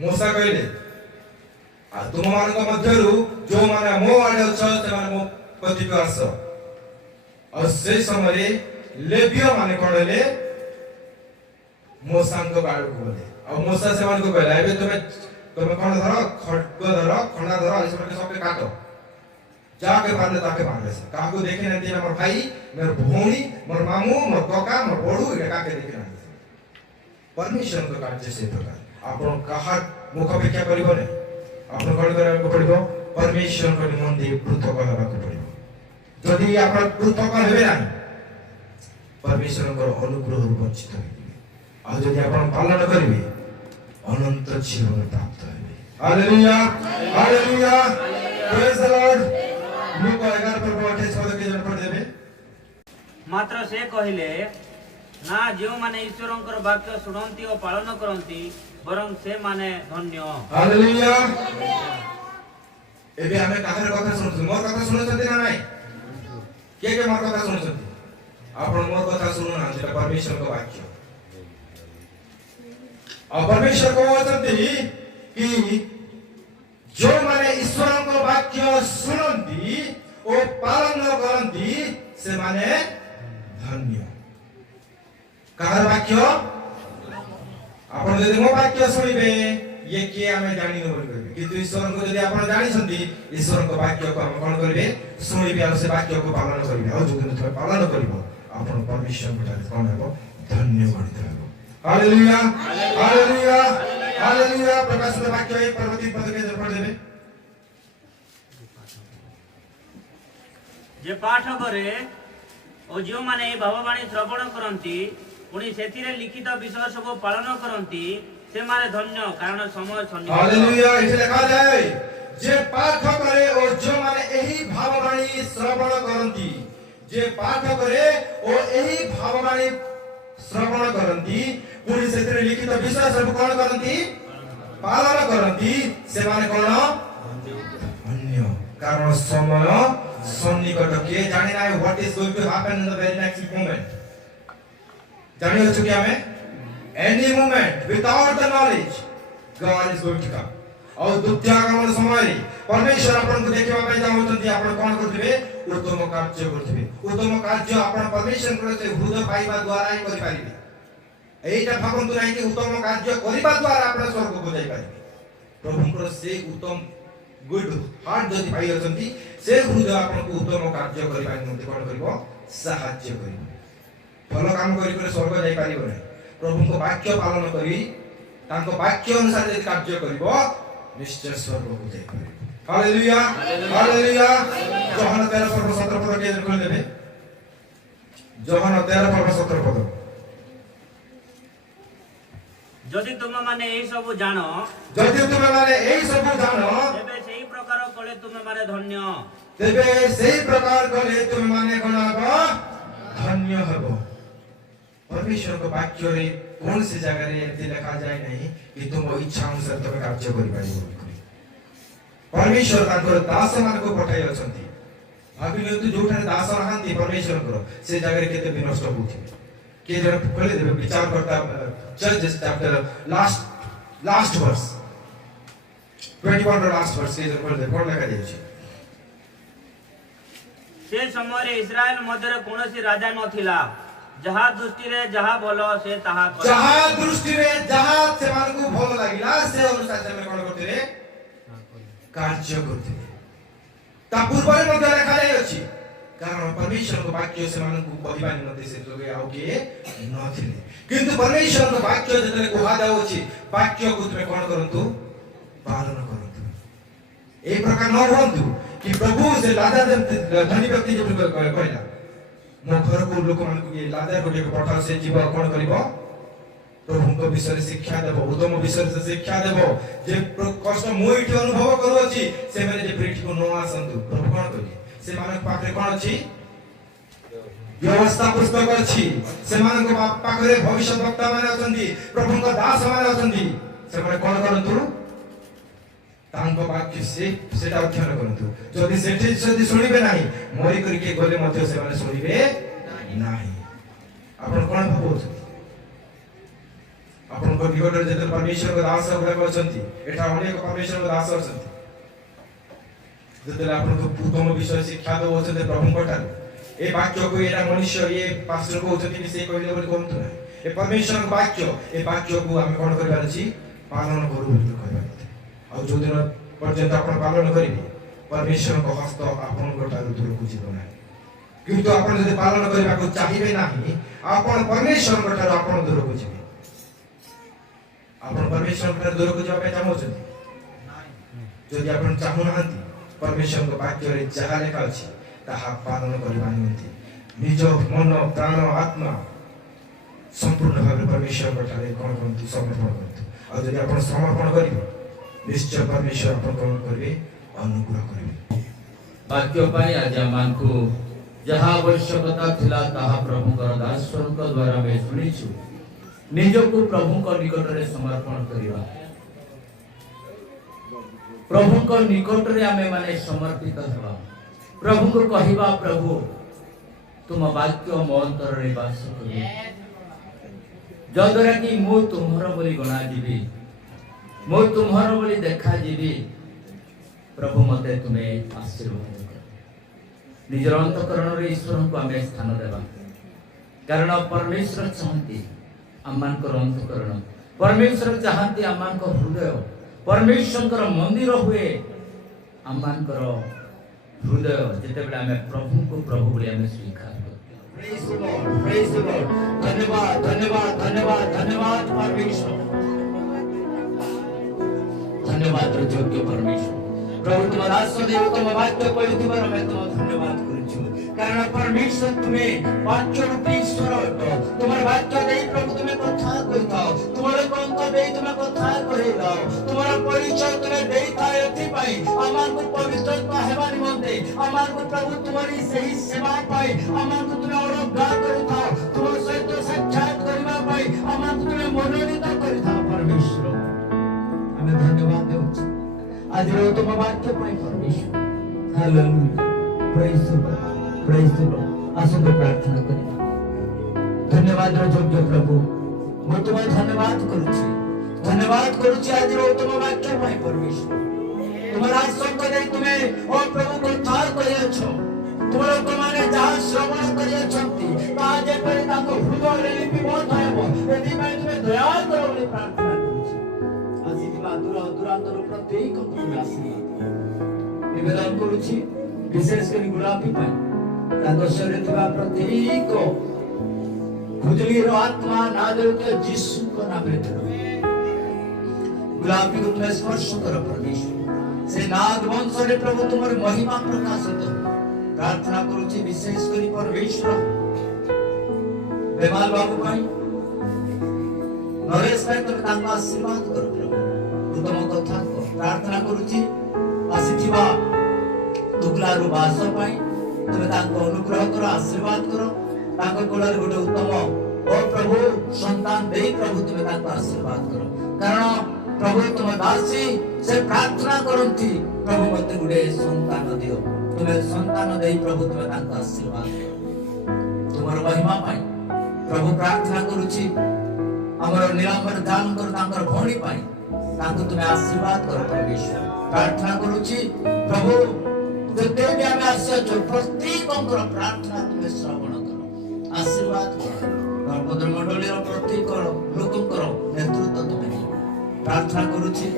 ମୂଷା କହିଲେ ଆଉ ତୁମମାନଙ୍କ ମଧ୍ୟରୁ ଯୋଉମାନେ ମୋ ଆଡ଼େ ଅଛ ସେମାନେ ମୋ କତିକୁ ଆସ। ଆଉ ସେଇ ସମୟରେ ଲେବୀୟ ମାନେ କ'ଣ ହେଲେ ମୂଷାଙ୍କ ବାଡ଼କୁ ଗଲେ। ଆଉ ମୂଷା ସେମାନଙ୍କୁ କହିଲା ଏବେ ତମେ କ'ଣ ଧର ଖଡ୍ଗ ଧର ଖଣ୍ଡା ଧର ସେମାନଙ୍କୁ सबके काट जाके मारले ताके मारले से काको देखे नहीं दिया मोर भाई मोर भौणी मोर मामू मोर काका मोर बड़ू एटा काके देखे नहीं परमिशन को कार्य से प्रकार आपण कहा मुख अपेक्षा करिबो ने आपण कोन करबा पड़िबो परमिशन को निमंते पृथक हेबा को पड़िबो। जदि आपण पृथक हेबे नाही परमेश्वर को अनुग्रह वंचित होइबे। आ जदि आपण पालन करिवे अनंत जीवन प्राप्त हेबे। Hallelujah hallelujah praise the Lord. लूका 11:28 पद के जन पढ़ देबे। मात्र से कहले ना जो माने ईश्वरंकर वाक्य सुनंती और पालन करंती बरं से माने धन्य। हालेलुया। एबे हमें काहर कथा सुनछु मोर कथा सुनछथि ना नाही के मोर कथा सुनछथि आपण मोर कथा सुनु ना जेटा परमेश्वर को वाक्य और परमेश्वर को वचनती कि जो माने ईश्वर को वाक्य सुनंती ओ पालन करंती से माने धन्य। काहर वाक्य आपण जदि मो वाक्य सुनिबे ये के हमें जानि न बोल करबे किंतु ईश्वर को जदि आपण जानि सन्ती ईश्वर को वाक्य को हम कोन करबे सुनिबे और से वाक्य को पालन करबे और जो दिन तुम पालन करबो आपण परमेश्वर को कोन हेबो धन्य गणित हेबो। Hallelujah hallelujah hallelujah. प्रकाश वाक्य 1:3 पद के पढ़ देबे। जे पाठ करे ओ जो माने भगवाणी श्रवण करंती पुणी सेतिरे लिखित विषय सब पालन करंती से माने धन्य कारण समय सन्निहित। हालेलुया। इसे लिखा जाए जे पाठ करे ओ जो माने एही भाववाणी श्रवण करंती जे पाठ करे ओ एही भाववाणी श्रवण करंती पुणी सेतिरे लिखित विषय सब कोन करंती पालन करंती से माने कोन धन्य कारण समय सन्निकट के जाने ना what is going to happen in the very next moment जानि हो चुके हमें any moment without the knowledge God is going to come. और द्वितीय आगमन समय परमेश्वर आपन को देखिबा पय जाउछन्ती आपन कोन करथिबे उत्तम कार्य करथिबे। उत्तम कार्य आपन परमेश्वर को से हृदय पाइबा द्वारा ही करि पारिबे। एटा भाबंतु नाही कि उत्तम कार्य करिबा द्वारा आपन स्वर्ग को जाई पारिबे। प्रभुଙ୍କର से उत्तम गुड हार्ट जदि पाई अछन्ती से हृदय आपन को उत्तम कार्य करिबा निमंते कोन करिवो सहाय्य करिवो। भल काम करि करे स्वर्ग जाई पारिबो नै प्रभु को वाक्य पालन करी तांको वाक्य अनुसार यदि कार्य करिवो निश्चय स्वर्ग को जाई पारिबो। Hallelujah hallelujah. यूहन्ना 13:17 पद के खोल देबे। यूहन्ना 13:17 पद। जदि तुम माने एही सब जानो जदि तुम माने एही सब जानो तेबे सेही प्रकार कले तुम माने धन्य। तेबे सेही प्रकार कले तुम माने कोन हबो धन्य हबो। परमेश्वर को वाक्य रे कौन सी जगह रे एते लिखा जाय नहीं कि तुम इच्छा अनुसार तुम कार्य करि पारिबो। परमेश्वर ताकर दास मान को पठाई अछंती भाबिलो तू जोठा दास रहंती परमेश्वर को से जगह रे केते विनष्ट होथि के जरा खोले देबे विचार करता जजेस चैप्टर लास्ट वर्स 21 रो लास्ट वर्स के जरा खोले दे कोन लिखा जाय छै। से समय रे इस्राएल मध्य कोनोसी राजा नथिला जहा दृष्टि रे जहा भलो से ताहा करे। जहा दृष्टि रे जहा से मान को भलो लागिला से अनुसार से कोन करते रे कार्य करते ता पूर्व रे मध्य लिखा जाय अछि कारण परमेश्वर को वाक्य से मान को कहबा निमंते से जोगे आउ के नथिले किंतु परमेश्वर को वाक्य जतरे कोहा जाउ अछि वाक्य को तुमे कोन करंतु पालन करंतु। ए प्रकार न होंतु कि प्रभु से लाजा धनी व्यक्ति जो कहला मो घर को लोक मान को ये लाजा गोटे पठा से जीव कोन करबो प्रभु को विषय शिक्षा देबो उत्तम विषय से शिक्षा देबो जे कष्ट मोइठी अनुभव करू अछि से माने जे प्रीति को न आसंतु प्रभु कोन करी से मानक पाखरे कोन अछि व्यवस्था पुस्तक अछि से मानक पाखरे भविष्य वक्ता माने अछंती प्रभु को दास माने अछंती से माने कोन करंतु तांको वाक्य सेटा अध्ययन करंतु जदि सेठी जदि सुनिबे नाही मरि करी के गले मध्य से माने सुनिबे नाही आपण कोन भाबोत आपण को निकट जेते परमेश्वर को दास गुडा अछंती एटा अनेक परमेश्वर को दास अछंती जेते आपण को पूर्वम विषय शिक्षा दो अछंती प्रभु कोठार ए वाक्य को एटा मनुष्य ये पास्टर को अछंती से कहले बोली कोन तो ए परमेश्वर वाक्य ए वाक्य को हम कोन करबार छी पालन करू बोली कहबा आ जो दिन पर्यंत आपण पालन करिबे परमेश्वर को हस्त आपण कोठार दूर को जीव नाही किंतु आपण जदि पालन करबा को चाहिबे नाही आपण परमेश्वर कोठार आपण दूर को जीवे आपण परमेश्वर कोठार दूर को जीवा चाहू छथि जदि आपण चाहू नाहंती परमेश्वर को वाक्य रे जहा लेखा अछि ताहा पालन करबा निमंते निज मन प्राण आत्मा संपूर्ण भाव परमेश्वर कोठार कोन कोन समर्पण करतु आ जदि आपण समर्पण करिबे निश्चय परमेश्वर आपण कोन करबे अनुग्रह करबे वाक्य पाई आज आमान को जहा आवश्यकता थिला ताहा प्रभुकर दासक द्वारा में सुनिछु निज को प्रभु को निकट रे समर्पण करिवा प्रभु को निकट रे आमे माने समर्पित हवा प्रभु को कहिबा प्रभु तुम वाक्य मो अंतर रे वास करि जदरा कि मो तुम्हर बोली गणा जीवी मो तुम्हर बोली देखा जीवी प्रभु मते तुम्हें आशीर्वाद निजर अंतकरण रे ईश्वर को आमे स्थान देबा कारण परमेश्वर चाहती आमान को अंतकरण परमेश्वर चाहती आमान को हृदय परमेश्वर को मंदिर हुए आमान को हृदय जेते बेला आमे प्रभु को प्रभु बोली आमे स्वीकार करते प्रेज द लॉर्ड धन्यवाद धन्यवाद धन्यवाद धन्यवाद परमेश्वर धन्यवाद योग्य परमेश्वर प्रभु तुम्हारा सदैव तुम वाक्य पढ़िथिबार मैं तुम धन्यवाद करूछु कारण परमेश्वर तुम्हें वाक्य रूपी ईश्वर तुम्हारे वाक्य देई प्रभु तुम्हें कथा कहिताओ तुम्हारे कंक देई तुम्हें कथा कहिताओ तुम्हारा परिचय तुम्हें देई था एथि पाई आमान को पवित्रता हेबा निमंते आमान को प्रभु तुम्हारी सही सेवा पाई आमान को तुम्हें अनुग्रह करिताओ तुम सहित साक्षात करबा पाई आमान को तुम्हें मनोनीत करिताओ परमेश्वर हमें धन्यवाद देउछु आज तुम वाक्य पाई परमेश्वर हालेलुया प्रेज द लॉर्ड आसन प्रार्थना करिबा धन्यवाद योग्य प्रभु मो तुम धन्यवाद करूची आज तुम वाक्य पाई परमेश्वर तुम्हारा संग दे तुम्हें ओ प्रभु को थार करिया छ तुम लोग माने जहां श्रवण करिया छंती ता जे परि ताको हृदय रे लिपिबद्ध हेबो एदि मैं तुम्हें दया करो बोली प्रार्थना करूची आज दिवा दूरांतर प्रत्येक को तुम्हें आशीर्वाद निवेदन करूची विशेष कर गुलाबी पाई ताको शरीर थिबा प्रत्येक खुजली रो आत्मा नादरुत यीशु को नाम रे गुलाबी को तुम्हें स्पर्श करो परमेश्वर से नाग वंश रे प्रभु तुम्हारी महिमा प्रकाशित प्रार्थना करूची विशेष करी परमेश्वर बेमाल बाबू भाई नरेश भाई तुम तांका आशीर्वाद करो प्रभु उत्तम कथा को प्रार्थना करूची आसीथिबा तुगलारु वास पाई तुम तांको अनुग्रह करो आशीर्वाद करो तांको कोलर गोटे उत्तम ओ प्रभु संतान देई प्रभु तुम तांको आशीर्वाद करो कारण प्रभु तुम दासी से प्रार्थना करंती प्रभु मते गुडे संतान दियो तुम्हें संतान देई प्रभु तुम तांको आशीर्वाद करो तुमर महिमा पाई प्रभु प्रार्थना करूची हमर निरंबर दान कर तांकर भौणी पाई तांको तुम आशीर्वाद करो परमेश्वर प्रार्थना करूची प्रभु जते भी हमें आशीर्वाद प्रत्येक अंकर प्रार्थना तुम श्रवण करो आशीर्वाद करो गणपति मंडली रो प्रत्येक लोकंकर नेतृत्व तुम प्रार्थना करूची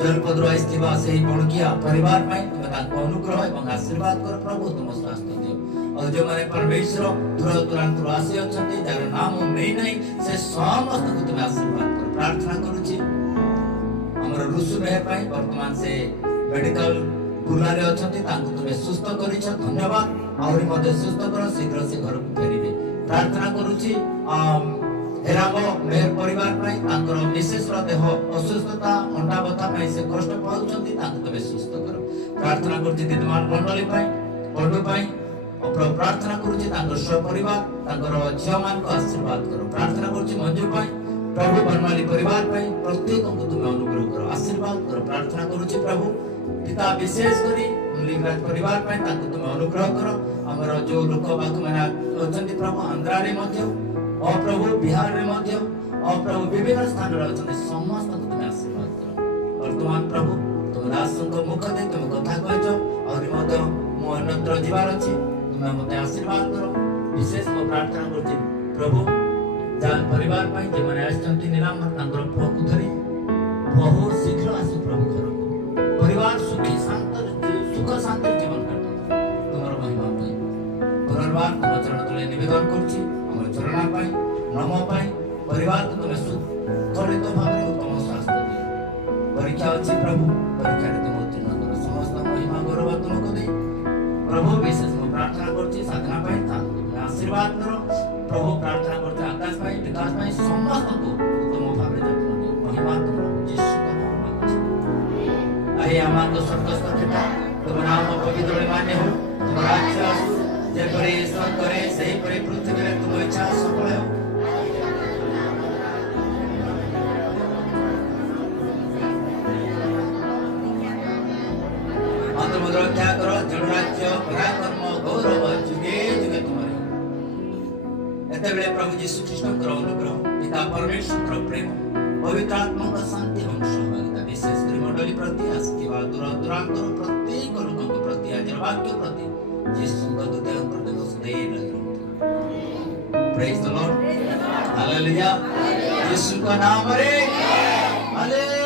जलपद्र आइस्थिबा सेही बणकिया परिवार पाई तुम ताको अनुग्रह एवं आशीर्वाद कर प्रभु तुम स्वास्थ्य दियो और जो माने परमेश्वर दूर दूरांतर आसी अछंती जार नाम नहीं नहीं से समस्त को तुम आशीर्वाद कर प्रार्थना करूची हमर रुसु मेहर पाई वर्तमान से मेडिकल गुलारे अछंती ताको तुम सुस्थ करिछ धन्यवाद आउरी मध्ये सुस्थ करो शीघ्र से घर को फेरिबे प्रार्थना करूची हेराम मेहर परिवार पाई तांकर विशेष देह असुस्थता अंडा बता पाई से कष्ट पाउछंती तांको तबे सुस्थ करो प्रार्थना करछि विद्यमान मंडली पाई पडु पाई और प्रार्थना करछि तांकर सब परिवार तांकर झियो मान को आशीर्वाद करो प्रार्थना करछि मंजू पाई प्रभु बनमाली परिवार प्रत्येक को तुम अनुग्रह करो आशीर्वाद करो प्रार्थना करुछि प्रभु पिता विशेष करी लिंगराज परिवार तुम अनुग्रह करो आमर जो लोक बाक मैंने अच्छा प्रभु आंध्रा रे मध्य प्रभु बिहार रे मध्य प्रभु विभिन्न स्थान रे अच्छा समस्त तुम आशीर्वाद करो वर्तमान प्रभु तुम दास मुख दे तुम कथा कहछ और मो अन्यत्र जीवार अच्छी तुम्हें मत आशीर्वाद करो विशेष मो प्रार्थना करुछि प्रभु जान परिवार जो मैंने आसचंती निरामर तांकर पुआ को धरी बहुत शीघ्र आसु प्रभु घर को परिवार सुखी शांत सुख शांति जीवन काट तुम्हारा महिमा पाई पुनर्बार तुम चरण तले निवेदन करछि हमर चरणा पाई नम पाई परिवार को तुम त्वरित भाव में उत्तम स्वास्थ्य दिए परीक्षा अच्छी प्रभु परीक्षा तुम उत्तीर्ण करो समस्त महिमा गौरव तुमको दे प्रभु विशेष में प्रार्थना करछि साधना पाई तुम आशीर्वाद करो प्रभु प्रार्थना करते आकाश पाई विकास पाई समस्त को उत्तम भाव में जपन दियो महिमा प्रभु यीशु का नाम में आए आमान को स्वर्गस्थ पिता तुम नाम पवित्र मान्य हो तुम राज्य आसु जे परे ईश्वर करे सही परे पृथ्वी रे तुम इच्छा सफल हो अंत रक्षा करो जड़ राज्य पराक्रम गौरव जुगे जुगे तुम्हारे एते प्रभु यीशु ख्रीष्ट अनुग्रह पिता परमेश्वर प्रेम पवित्र आत्मा का शांति और सहभागिता विशेष कर मंडली प्रति आशीर्वाद दूर दूरांतर प्रत्येक लोगों के प्रति आज वाक्य प्रति यीशु का दुते प्रति सदैव रहे प्रेज द लॉर्ड हालेलुया यीशु का नाम रे हालेलुया